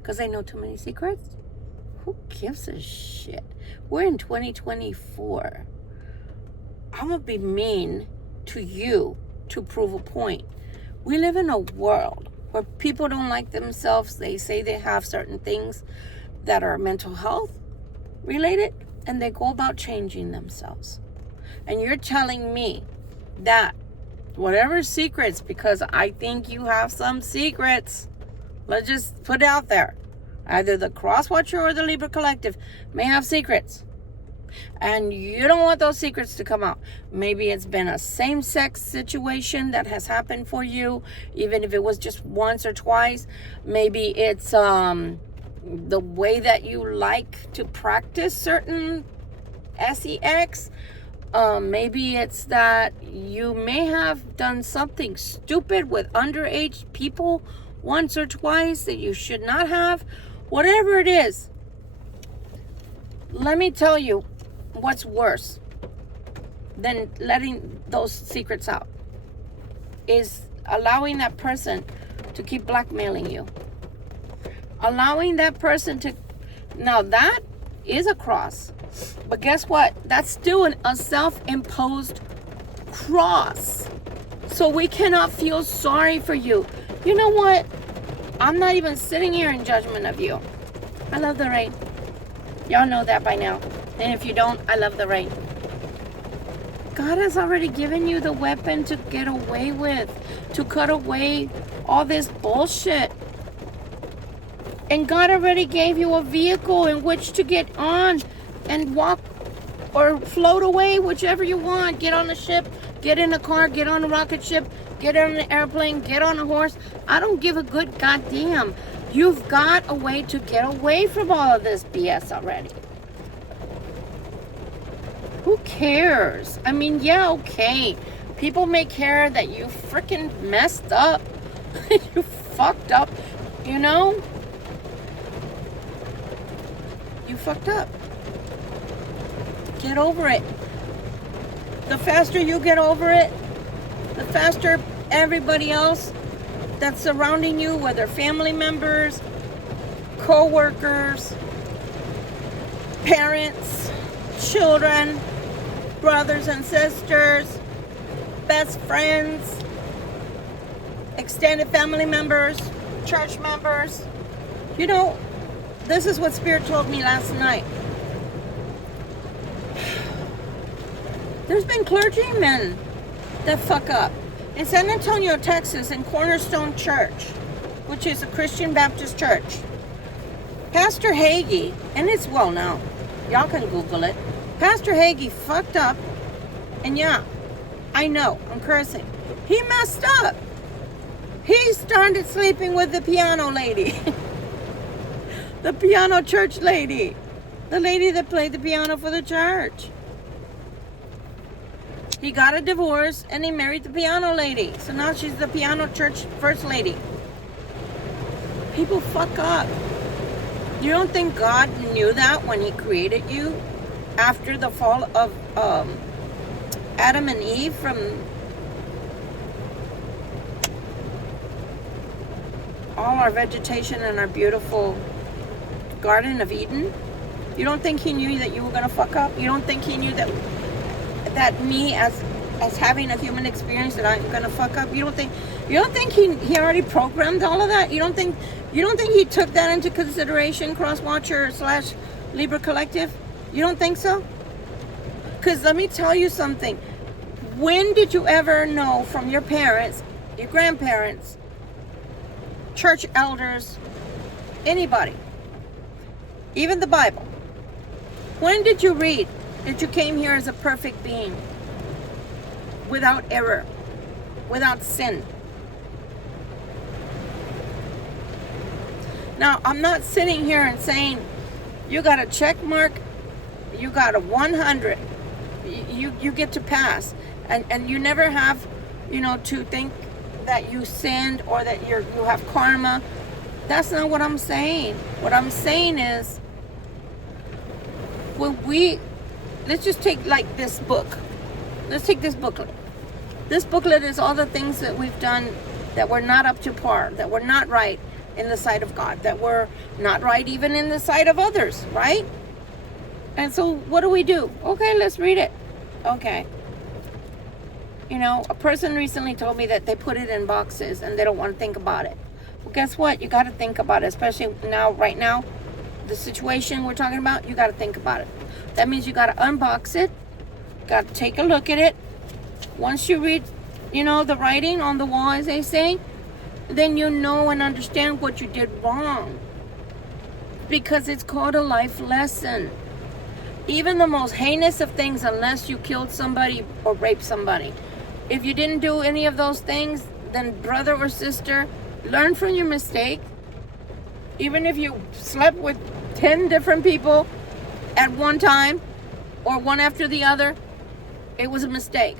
Because I know too many secrets? Who gives a shit? We're in 2024. I'm going to be mean to you to prove a point. We live in a world where people don't like themselves. They say they have certain things that are mental health related, and they go about changing themselves. And you're telling me that whatever secrets, because I think you have some secrets, let's just put it out there, either the Cross Watcher or the Libra Collective may have secrets, and you don't want those secrets to come out. Maybe it's been a same-sex situation that has happened for you, even if it was just once or twice. Maybe it's the way that you like to practice certain sex. Maybe it's that you may have done something stupid with underage people once or twice that you should not have. Whatever it is, let me tell you what's worse than letting those secrets out is allowing that person to keep blackmailing you. Allowing that person to... Now, that is a cross. But guess what? That's still a self-imposed cross. So we cannot feel sorry for you. You know what? I'm not even sitting here in judgment of you. I love the rain. Y'all know that by now. And if you don't, I love the rain. God has already given you the weapon to get away with, to cut away all this bullshit. And God already gave you a vehicle in which to get on and walk or float away, whichever you want. Get on a ship, get in a car, get on a rocket ship, get on an airplane, get on a horse. I don't give a good goddamn. You've got a way to get away from all of this BS already. Who cares? I mean, yeah, okay. People may care that you freaking messed up. You fucked up, you know? You fucked up. Get over it. The faster you get over it, the faster everybody else that's surrounding you, whether family members, co-workers, parents, children, brothers and sisters, best friends, extended family members, church members. You know, this is what Spirit told me last night. There's been clergymen that fuck up. In San Antonio, Texas, in Cornerstone Church, which is a Christian Baptist church, Pastor Hagee, and it's well known, y'all can Google it, Pastor Hagee fucked up, and yeah, I know, I'm cursing. He messed up. He started sleeping with the piano lady. The piano church lady. The lady that played the piano for the church. He got a divorce and he married the piano lady. So now she's the piano church first lady. People fuck up. You don't think God knew that when he created you? After the fall of Adam and Eve from all our vegetation and our beautiful Garden of Eden? You don't think he knew that you were going to fuck up? You don't think he knew that me as having a human experience that I'm going to fuck up? You don't think he already programmed all of that? You don't think he took that into consideration, Crosswatcher / Libra Collective? You don't think so? Because let me tell you something. When did you ever know from your parents, your grandparents, church elders, anybody, even the Bible, when did you read that you came here as a perfect being, without error, without sin? Now, I'm not sitting here and saying you got a check mark, you got a 100, you get to pass, and you never have, to think that you sinned or that you have karma. That's not what I'm saying. What I'm saying is, let's just take like this book. Let's take this booklet. This booklet is all the things that we've done that were not up to par, that were not right in the sight of God, that were not right even in the sight of others, right? And so what do? Okay, let's read it. Okay. A person recently told me that they put it in boxes and they don't want to think about it. Well, guess what? You got to think about it, especially right now, the situation we're talking about, you got to think about it. That means you got to unbox it, got to take a look at it. Once you read, the writing on the wall, as they say, then you know and understand what you did wrong. Because it's called a life lesson. Even the most heinous of things, unless you killed somebody or raped somebody. If you didn't do any of those things, then brother or sister, learn from your mistake. Even if you slept with 10 different people at one time, or one after the other, it was a mistake.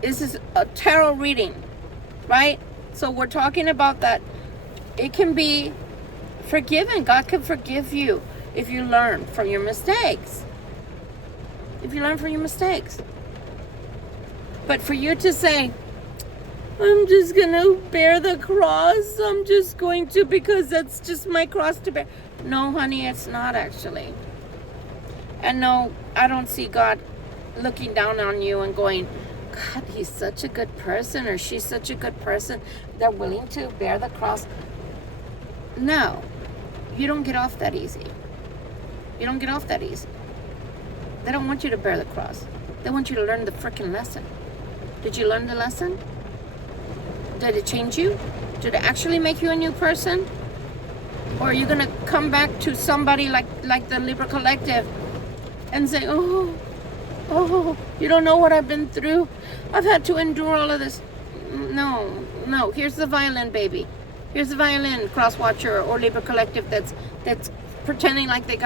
This is a tarot reading, right? So we're talking about that. It can be forgiven. God can forgive you if you learn from your mistakes. If you learn from your mistakes. But for you to say, I'm just going to bear the cross. I'm just going to, because that's just my cross to bear. No, honey, it's not actually. And no, I don't see God looking down on you and going, God, he's such a good person, or she's such a good person. They're willing to bear the cross. No, you don't get off that easy. You don't get off that easy. They don't want you to bear the cross. They want you to learn the freaking lesson. Did you learn the lesson? Did it change you? Did it actually make you a new person? Or are you going to come back to somebody like the Libra Collective and say, oh, you don't know what I've been through. I've had to endure all of this. No. Here's the violin, baby. Here's the violin, Crosswatcher or Libra Collective that's pretending like they've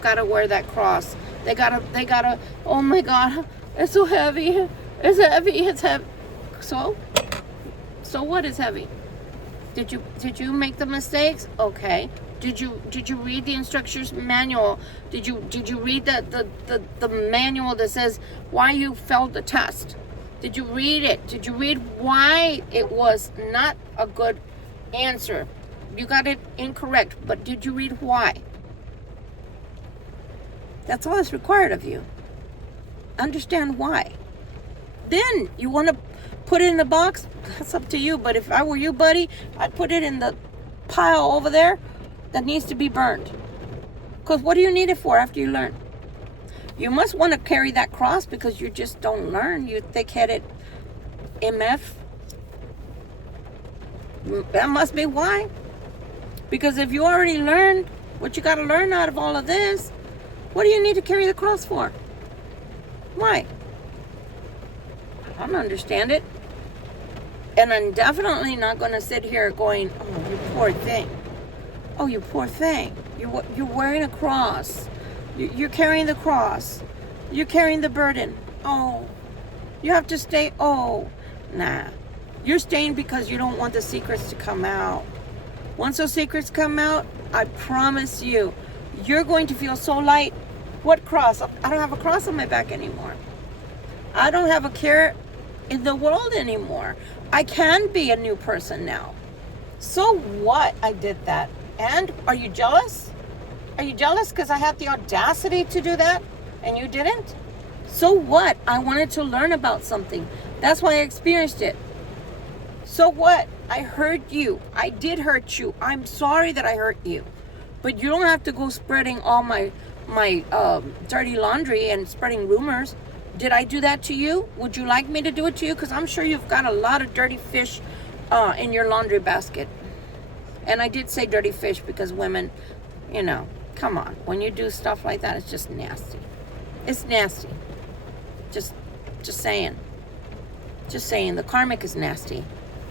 gotta wear that cross. They gotta. Oh my God, it's so heavy. It's heavy. So what is heavy? Did you make the mistakes? Okay. Did you read the instructions manual? Did you read the manual that says why you failed the test? Did you read it? Did you read why it was not a good answer? You got it incorrect, but did you read why? That's all that's required of you. Understand why. Then you want to put it in the box, that's up to you. But if I were you, buddy, I'd put it in the pile over there that needs to be burned. Because what do you need it for after you learn? You must want to carry that cross because you just don't learn. You thick-headed MF. That must be why. Because if you already learned what you got to learn out of all of this, what do you need to carry the cross for? Why? I don't understand it. And I'm definitely not going to sit here going, oh, you poor thing. Oh, you poor thing. You're wearing a cross. You're carrying the cross. You're carrying the burden. Oh, you have to stay. Oh, nah. You're staying because you don't want the secrets to come out. Once those secrets come out, I promise you, you're going to feel so light. What cross? I don't have a cross on my back anymore. I don't have a care in the world anymore. I can be a new person now. So what? I did that. And are you jealous? Are you jealous because I had the audacity to do that and you didn't? So what? I wanted to learn about something. That's why I experienced it. So what? I hurt you. I did hurt you. I'm sorry that I hurt you. But you don't have to go spreading all my dirty laundry and spreading rumors. Did I do that to you? Would you like me to do it to you? Because I'm sure you've got a lot of dirty fish in your laundry basket. And I did say dirty fish because women, you know, come on. When you do stuff like that, it's just nasty. It's nasty. Just saying. Just saying. The karmic is nasty.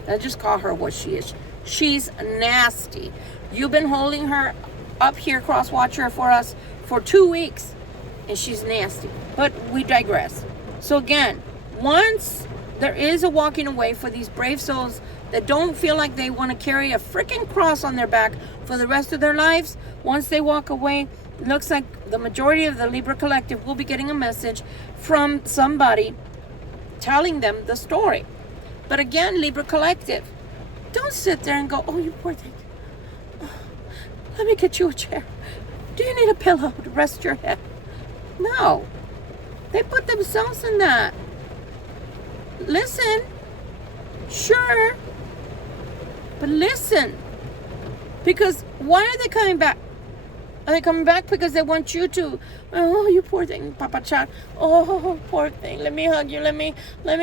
I just call her what she is. She's nasty. You've been holding her up here, cross watcher, for us for 2 weeks. And she's nasty. But we digress. So again, once there is a walking away for these brave souls that don't feel like they want to carry a freaking cross on their back for the rest of their lives, once they walk away, it looks like the majority of the Libra collective will be getting a message from somebody telling them the story. But again, Libra collective, don't sit there and go, oh, you poor thing. Oh, let me get you a chair. Do you need a pillow to rest your head? No. They put themselves in that. Listen. Sure. But listen. Because why are they coming back? Are they coming back because they want you to, oh, you poor thing, Papa Chat. Oh, poor thing. Let me hug you. Let me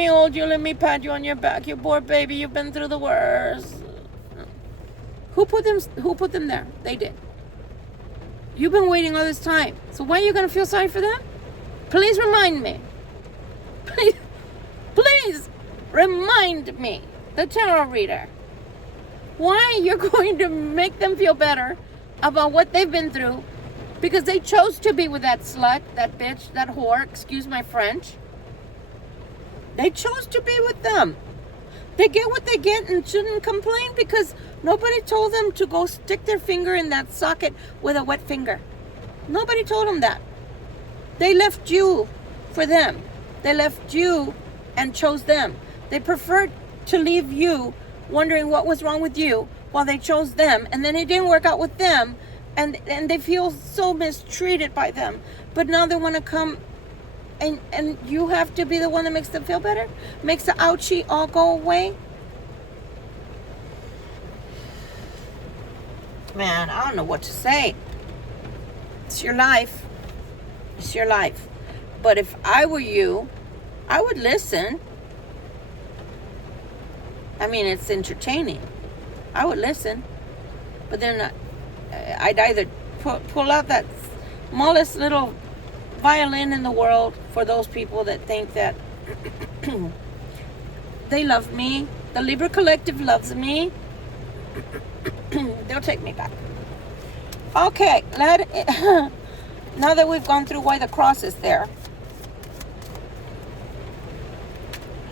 hold you. Let me pat you on your back. You poor baby. You've been through the worst. Who put them there? They did. You've been waiting all this time. So why are you going to feel sorry for them? Please remind me. Please remind me, the tarot reader, why you're going to make them feel better about what they've been through because they chose to be with that slut, that bitch, that whore, excuse my French. They chose to be with them. They get what they get and shouldn't complain because nobody told them to go stick their finger in that socket with a wet finger. Nobody told them that. They left you for them. They left you and chose them. They preferred to leave you wondering what was wrong with you while they chose them, and then it didn't work out with them, and they feel so mistreated by them. But now they want to come and you have to be the one that makes them feel better? Makes the ouchie all go away? Man, I don't know what to say. It's your life. It's your life. But if I were you, I would listen. I mean, it's entertaining. I would listen. But then I'd either pull out that smallest little violin in the world for those people that think that they love me. The Libra collective loves me. They'll take me back. Okay, now that we've gone through why the cross is there,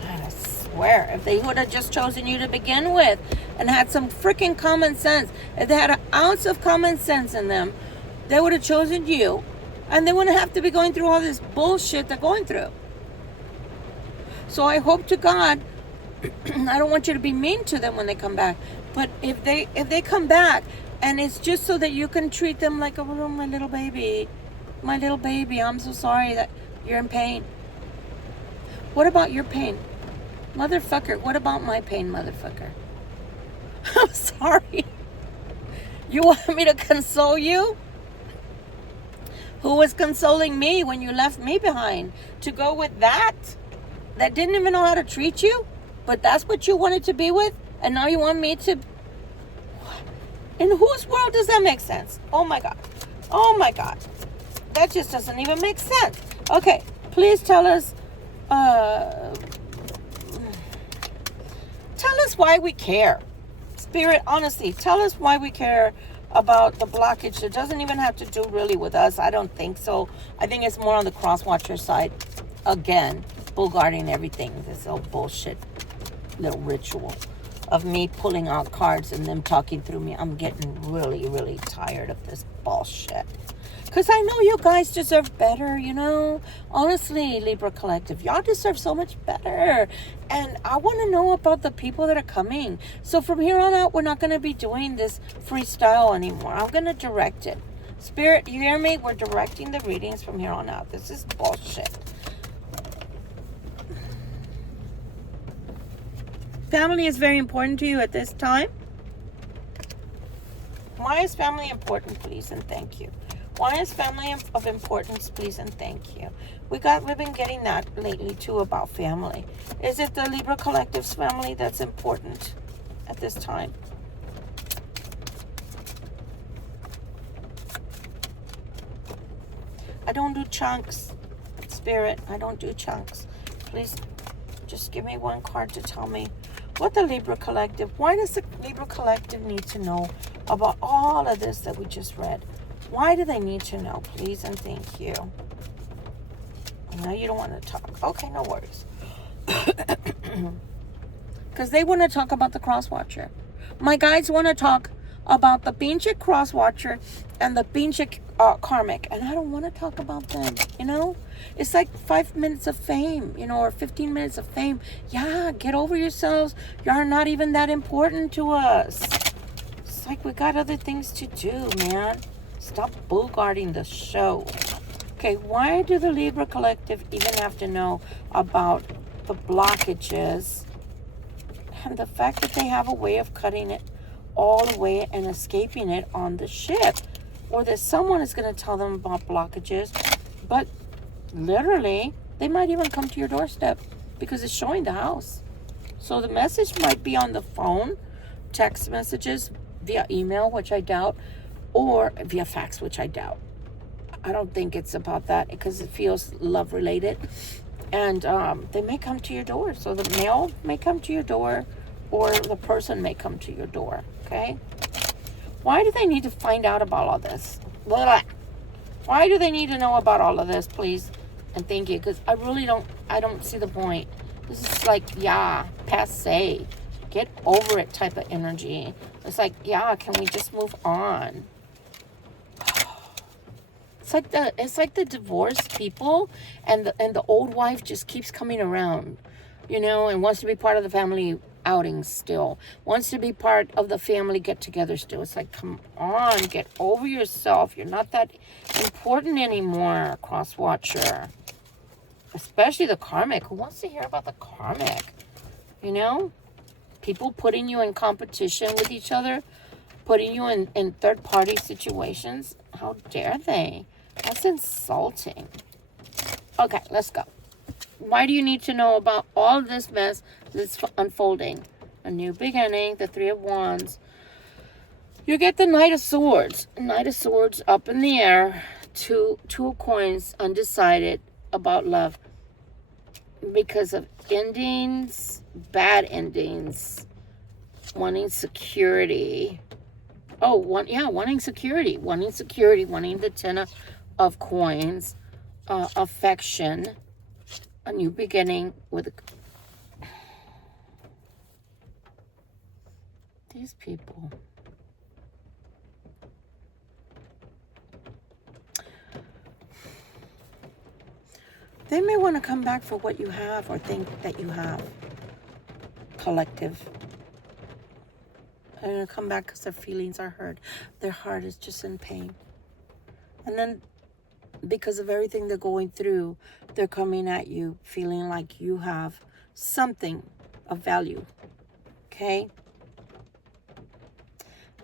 I swear, if they would have just chosen you to begin with and had some freaking common sense, if they had an ounce of common sense in them, they would have chosen you, and they wouldn't have to be going through all this bullshit they're going through. So I hope to God, I don't want you to be mean to them when they come back, but if they come back and it's just so that you can treat them like, oh, my little baby, I'm so sorry that you're in pain. What about your pain? Motherfucker, what about my pain, motherfucker? I'm sorry. You want me to console you? Who was consoling me when you left me behind? To go with that didn't even know how to treat you? But that's what you wanted to be with? And now you want me to... In whose world does that make sense? Oh my God. Oh my God. That just doesn't even make sense. Okay, please tell us... tell us why we care. Spirit, honestly, tell us why we care about the blockage. It doesn't even have to do really with us. I don't think so. I think it's more on the cross-watcher side. Again, bullguarding everything. This old bullshit little ritual of me pulling out cards and them talking through me. I'm getting really, really tired of this bullshit. Because I know you guys deserve better, you know. Honestly, Libra Collective, y'all deserve so much better. And I want to know about the people that are coming. So from here on out, we're not going to be doing this freestyle anymore. I'm going to direct it. Spirit, you hear me? We're directing the readings from here on out. This is bullshit. Family is very important to you at this time. Why is family important, please and thank you? Why is family of importance, please and thank you? We've been getting that lately too about family. Is it the Libra Collective's family that's important at this time? I don't do chunks, Spirit. I don't do chunks. Please just give me one card to tell me what the Libra Collective, why does the Libra Collective need to know about all of this that we just read? Why do they need to know? Please and thank you. No, you don't want to talk. Okay, no worries. Because they want to talk about the cross-watcher. My guides want to talk about the pinche cross-watcher and the pinche karmic. And I don't want to talk about them, you know? It's like 5 minutes of fame, you know, or 15 minutes of fame. Yeah, get over yourselves. You're not even that important to us. It's like we got other things to do, man. Stop bullguarding the show. Okay, why do the Libra Collective even have to know about the blockages and the fact that they have a way of cutting it all the way and escaping it on the ship? Or that someone is going to tell them about blockages, but literally, they might even come to your doorstep because it's showing the house. So the message might be on the phone, text messages, via email, which I doubt, or via fax, which I doubt. I don't think it's about that because it feels love related. And they may come to your door. So the mail may come to your door or the person may come to your door. Okay? Why do they need to find out about all this? Blah. Why do they need to know about all of this, please? And thank you. Because I don't see the point. This is like, yeah, passe. Get over it type of energy. It's like, yeah, can we just move on? It's like the divorced people and the old wife just keeps coming around, you know, and wants to be part of the family outing still. Wants to be part of the family get-together still. It's like, come on, get over yourself. You're not that important anymore, cross-watcher. Especially the karmic. Who wants to hear about the karmic? You know? People putting you in competition with each other. Putting you in third-party situations. How dare they? That's insulting. Okay, let's go. Why do you need to know about all this mess that's unfolding? A new beginning, the Three of Wands. You get the Knight of Swords. Knight of Swords up in the air. Two of Coins, undecided about love. Because of endings, bad endings. Wanting security. Wanting security. Wanting security. Wanting the Ten of Coins. Affection. A new beginning with these people. They may want to come back for what you have or think that you have. Collective. They're going to come back because their feelings are hurt. Their heart is just in pain. And then because of everything they're going through, they're coming at you feeling like you have something of value. Okay?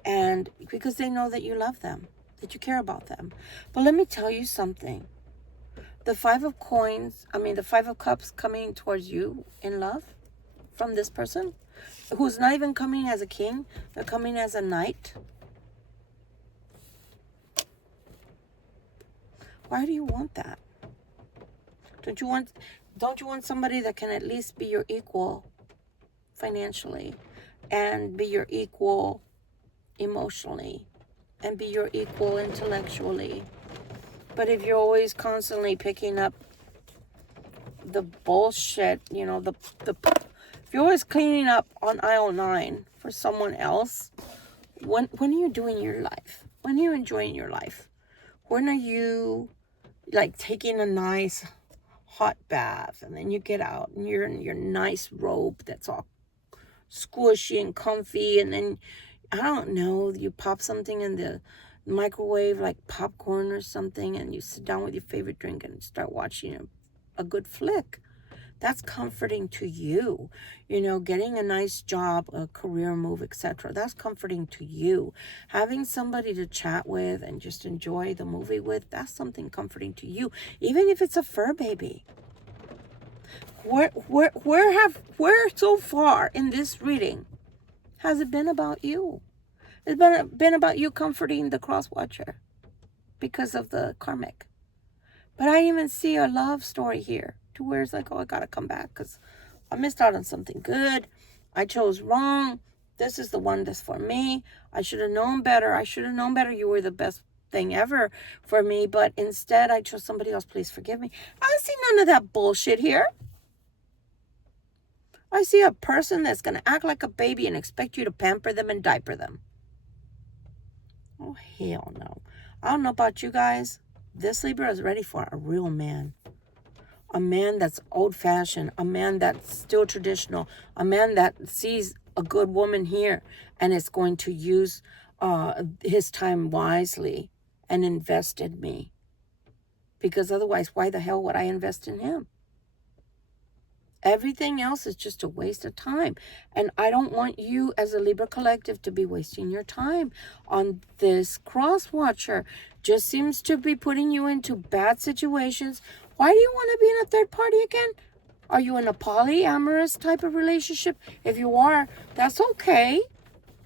And because they know that you love them, that you care about them. But let me tell you something. The Five of Cups coming towards you in love from this person, who's not even coming as a king, they're coming as a knight. Why do you want that? Don't you want somebody that can at least be your equal financially, and be your equal emotionally, and be your equal intellectually? But if you're always constantly picking up the bullshit, if you're always cleaning up on aisle 9 for someone else, when are you doing your life? When are you enjoying your life? When are you like taking a nice hot bath, and then you get out and you're in your nice robe that's all squishy and comfy, and then, I don't know, you pop something in the microwave like popcorn or something, and you sit down with your favorite drink and start watching a good flick? That's comforting to you. Getting a nice job, a career move, etc. That's comforting to you. Having somebody to chat with and just enjoy the movie with, that's something comforting to you. Even if it's a fur baby. Where so far in this reading has it been about you? It's been about you comforting the cross watcher because of the karmic. But I even see a love story here to where it's like, oh, I gotta come back because I missed out on something good. I chose wrong. This is the one that's for me. I should have known better. You were the best thing ever for me, but instead I chose somebody else. Please forgive me. I see none of that bullshit here. I see a person that's going to act like a baby and expect you to pamper them and diaper them. Oh, hell no. I don't know about you guys. This Libra is ready for a real man. A man that's old-fashioned. A man that's still traditional. A man that sees a good woman here and is going to use his time wisely and invest in me. Because otherwise, why the hell would I invest in him? Everything else is just a waste of time. And I don't want you as a Libra collective to be wasting your time on this cross watcher. Just seems to be putting you into bad situations. Why do you want to be in a third party again? Are you in a polyamorous type of relationship? If you are, that's okay.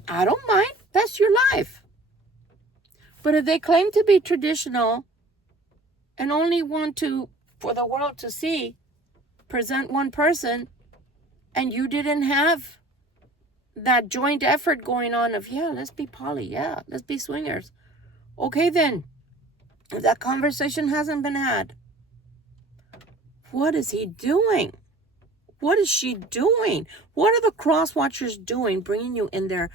I don't mind. That's your life. But if they claim to be traditional and only want to, for the world to see, present one person, and you didn't have that joint effort going on of, yeah, let's be poly, yeah, let's be swingers. Okay, then, if that conversation hasn't been had, what is he doing? What is she doing? What are the cross watchers doing, bringing you in their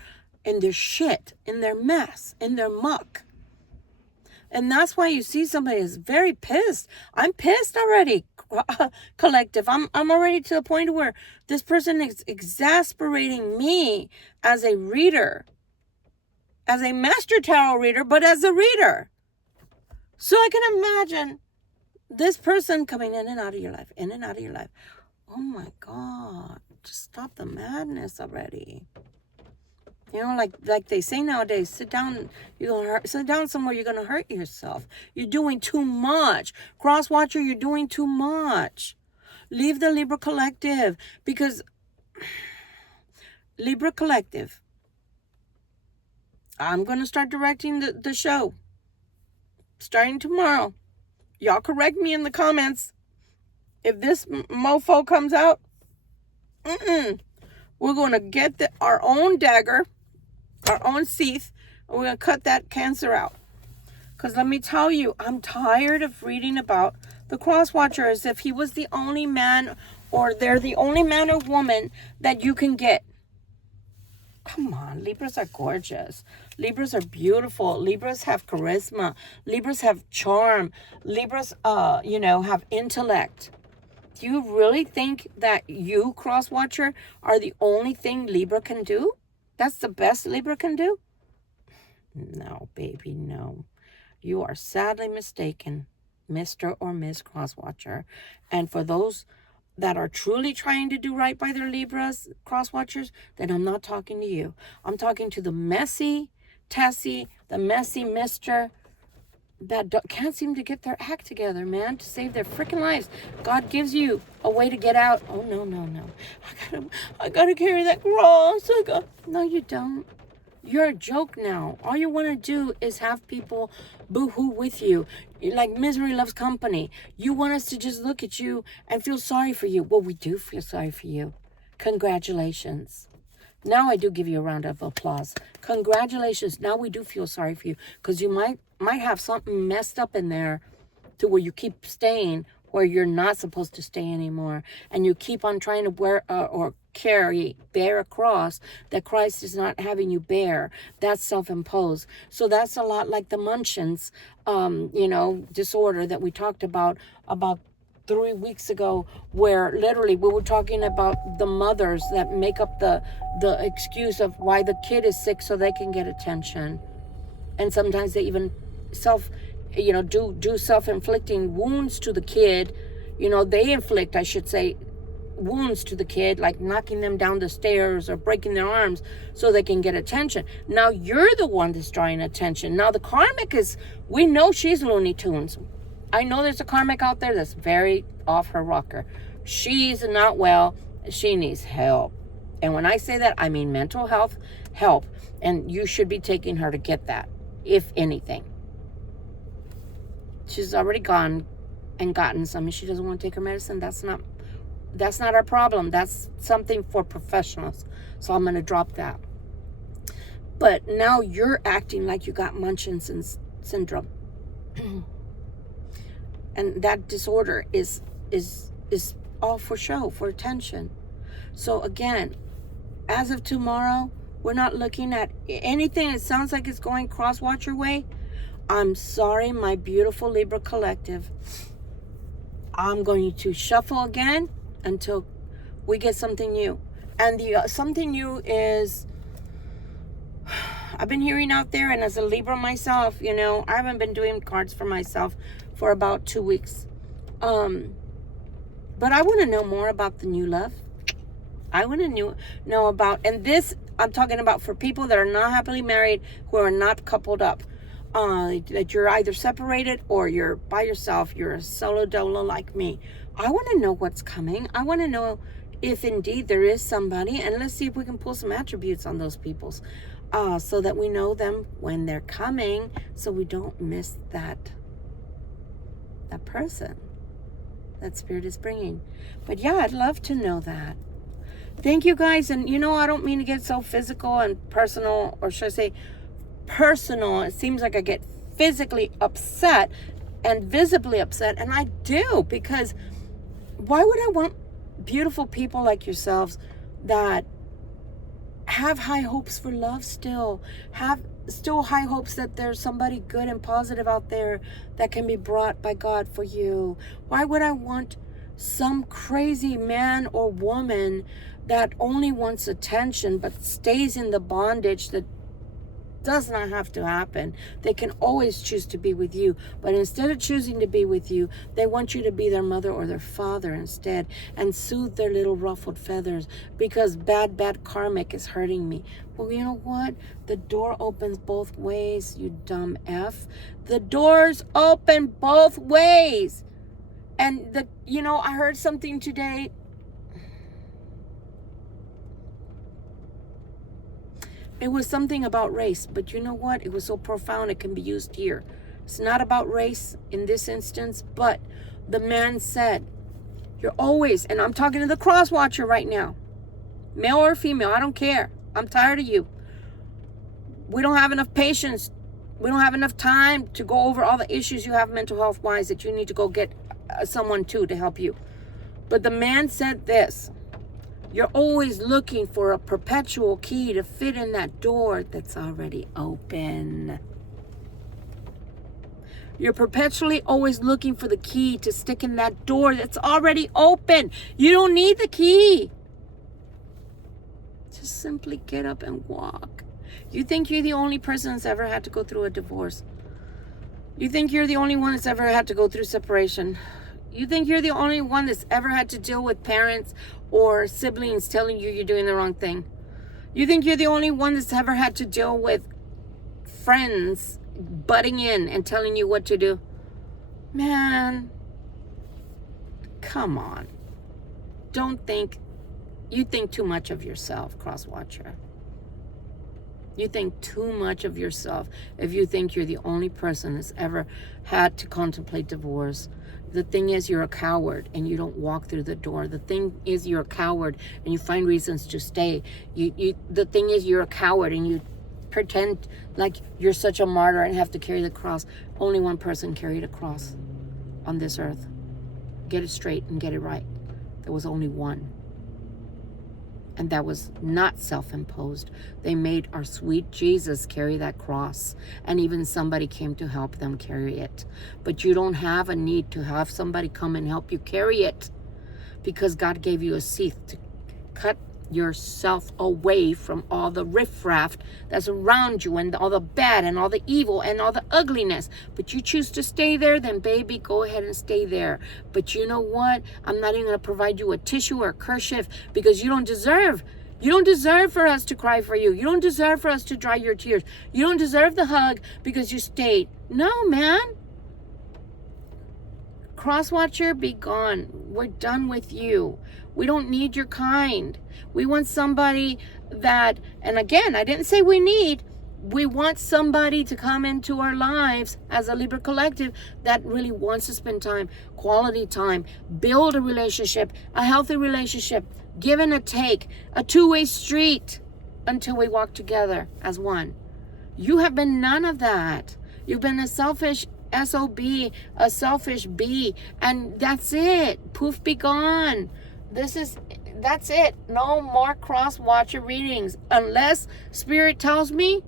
shit, in their mess, in their muck? And that's why you see somebody is very pissed. I'm pissed already, collective. I'm already to the point where this person is exasperating me as a reader, as a master tarot reader, but as a reader. So I can imagine this person coming in and out of your life, in and out of your life. Oh my God, just stop the madness already. Like they say nowadays, sit down somewhere, you're gonna hurt yourself. You're doing too much. Cross watcher, you're doing too much. Leave the Libra collective, because Libra collective, I'm gonna start directing the show starting tomorrow. Y'all correct me in the comments if this mofo comes out. We're gonna get our own dagger, our own sooth, and we're going to cut that cancer out. Because let me tell you, I'm tired of reading about the cross watcher as if he was the only man, or they're the only man or woman that you can get. Come on, Libras are gorgeous. Libras are beautiful. Libras have charisma. Libras have charm. Libras, have intellect. Do you really think that you, cross watcher, are the only thing Libra can do? That's the best Libra can do? No, baby, no. You are sadly mistaken, Mr. or Miss Crosswatcher. And for those that are truly trying to do right by their Libras, cross watchers, then I'm not talking to you. I'm talking to the messy Tessie, the messy Mister that can't seem to get their act together, man, to save their freaking lives. God gives you a way to get out. Oh, no. I gotta carry that cross. No, you don't. You're a joke now. All you want to do is have people boo-hoo with you. Like misery loves company. You want us to just look at you and feel sorry for you. Well, we do feel sorry for you. Congratulations. Now I do give you a round of applause. Congratulations. Now we do feel sorry for you, because you might have something messed up in there to where you keep staying where you're not supposed to stay anymore, and you keep on trying to wear or bear a cross that Christ is not having you bear. That's self-imposed. So that's a lot like the Munchausen's disorder that we talked about 3 weeks ago, where literally we were talking about the mothers that make up the excuse of why the kid is sick so they can get attention. And sometimes they even do self-inflicting wounds to the kid. They inflict, I should say, wounds to the kid, like knocking them down the stairs or breaking their arms so they can get attention. Now you're the one that's drawing attention. Now the karmic we know she's Looney Tunes. I know there's a karmic out there that's very off her rocker. She's not well. She needs help. And when I say that, I mean mental health help. And you should be taking her to get that, if anything. She's already gone and gotten some, and she doesn't want to take her medicine. That's not our problem. That's something for professionals. So I'm going to drop that. But now you're acting like you got Munchausen's syndrome. And that disorder is all for show, for attention. So again, as of tomorrow, we're not looking at anything that sounds like it's going cross-watch your way. I'm sorry, my beautiful Libra collective. I'm going to shuffle again until we get something new. And the something new is, I've been hearing out there, and as a Libra myself, I haven't been doing cards for myself for about 2 weeks. But I want to know more about the new love. I want to know about, and this I'm talking about for people that are not happily married, who are not coupled up. That you're either separated or you're by yourself. You're a solo dolo like me. I want to know what's coming. I want to know if indeed there is somebody, and let's see if we can pull some attributes on those people's, so that we know them when they're coming, so we don't miss that person that spirit is bringing. But yeah, I'd love to know that. Thank you guys. And I don't mean to get so physical and personal, or should I say personal. It seems like I get physically upset and visibly upset, and I do, because why would I want beautiful people like yourselves that have high hopes for love, still high hopes that there's somebody good and positive out there that can be brought by God for you? Why would I want some crazy man or woman that only wants attention but stays in the bondage that does not have to happen? They can always choose to be with you, but instead of choosing to be with you, they want you to be their mother or their father instead, and soothe their little ruffled feathers, because bad karmic is hurting me. Well, you know what? The door opens both ways, you dumb F. The doors open both ways. And I heard something today. It was something about race, but you know what? It was so profound, it can be used here. It's not about race in this instance, but the man said, you're always, and I'm talking to the cross watcher right now, male or female, I don't care. I'm tired of you. We don't have enough patience. We don't have enough time to go over all the issues you have mental health wise that you need to go get someone to help you. But the man said this: you're always looking for a perpetual key to fit in that door that's already open. You're perpetually always looking for the key to stick in that door that's already open. You don't need the key. Just simply get up and walk. You think you're the only person that's ever had to go through a divorce. You think you're the only one that's ever had to go through separation. You think you're the only one that's ever had to deal with parents or siblings telling you you're doing the wrong thing? You think you're the only one that's ever had to deal with friends butting in and telling you what to do? Man, come on. You think too much of yourself, cross watcher. You think too much of yourself if you think you're the only person that's ever had to contemplate divorce. The thing is, you're a coward and you don't walk through the door. The thing is, you're a coward and you find reasons to stay. The thing is, you're a coward and you pretend like you're such a martyr and have to carry the cross. Only one person carried a cross on this earth. Get it straight and get it right. There was only one. And that was not self-imposed. They made our sweet Jesus carry that cross. And even somebody came to help them carry it. But you don't have a need to have somebody come and help you carry it. Because God gave you a sooth to cut yourself away from all the riffraff that's around you and all the bad and all the evil and all the ugliness. But you choose to stay there, then baby, go ahead and stay there. But you know what? I'm not even going to provide you a tissue or a kerchief because you don't deserve. You don't deserve for us to cry for you. You don't deserve for us to dry your tears. You don't deserve the hug because you stayed. No, man. Crosswatcher, be gone. We're done with you. We don't need your kind. We want somebody that, and again, I didn't say we want somebody to come into our lives as a Libra collective that really wants to spend time, quality time, build a relationship, a healthy relationship, give and a take, a two-way street until we walk together as one. You have been none of that. You've been a selfish SOB, a selfish B, and that's it. Poof, be gone. That's it. No more cross-watcher readings. Unless Spirit tells me,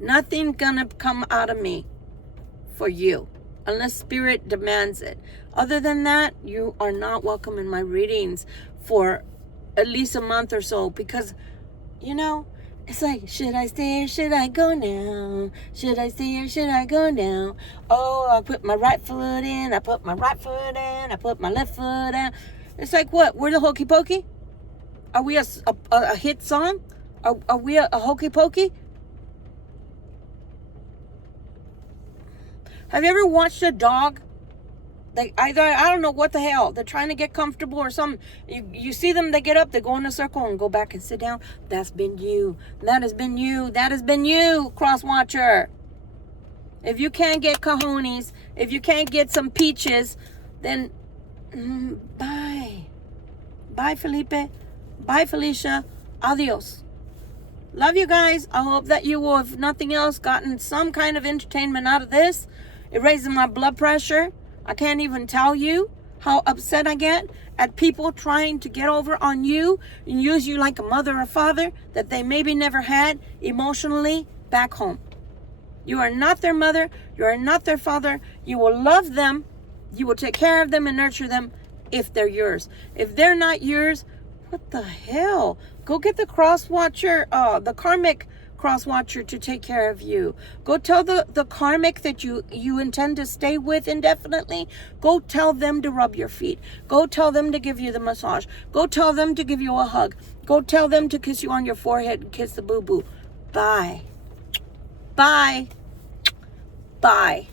nothing gonna come out of me for you. Unless Spirit demands it. Other than that, you are not welcome in my readings for at least a month or so. Because, it's like, should I stay or should I go now? Should I stay or should I go now? Oh, I put my right foot in, I put my right foot in, I put my left foot in. It's like, what? We're the Hokey Pokey? Are we a hit song? Are we a Hokey Pokey? Have you ever watched a dog? I don't know what the hell. They're trying to get comfortable or something. You see them, they get up, they go in a circle and go back and sit down. That's been you. That has been you. That has been you, cross-watcher. If you can't get cojones, if you can't get some peaches, then bye. Bye, Felipe. Bye, Felicia. Adios. Love you guys. I hope that you will, if nothing else, gotten some kind of entertainment out of this. It raises my blood pressure. I can't even tell you how upset I get at people trying to get over on you and use you like a mother or father that they maybe never had emotionally back home. You are not their mother. You are not their father. You will love them. You will take care of them and nurture them if they're yours. If they're not yours, what the hell? Go get the cross-watcher, the karmic cross-watcher to take care of you. Go tell the karmic that you intend to stay with indefinitely. Go tell them to rub your feet. Go tell them to give you the massage. Go tell them to give you a hug. Go tell them to kiss you on your forehead and kiss the boo-boo. Bye. Bye. Bye.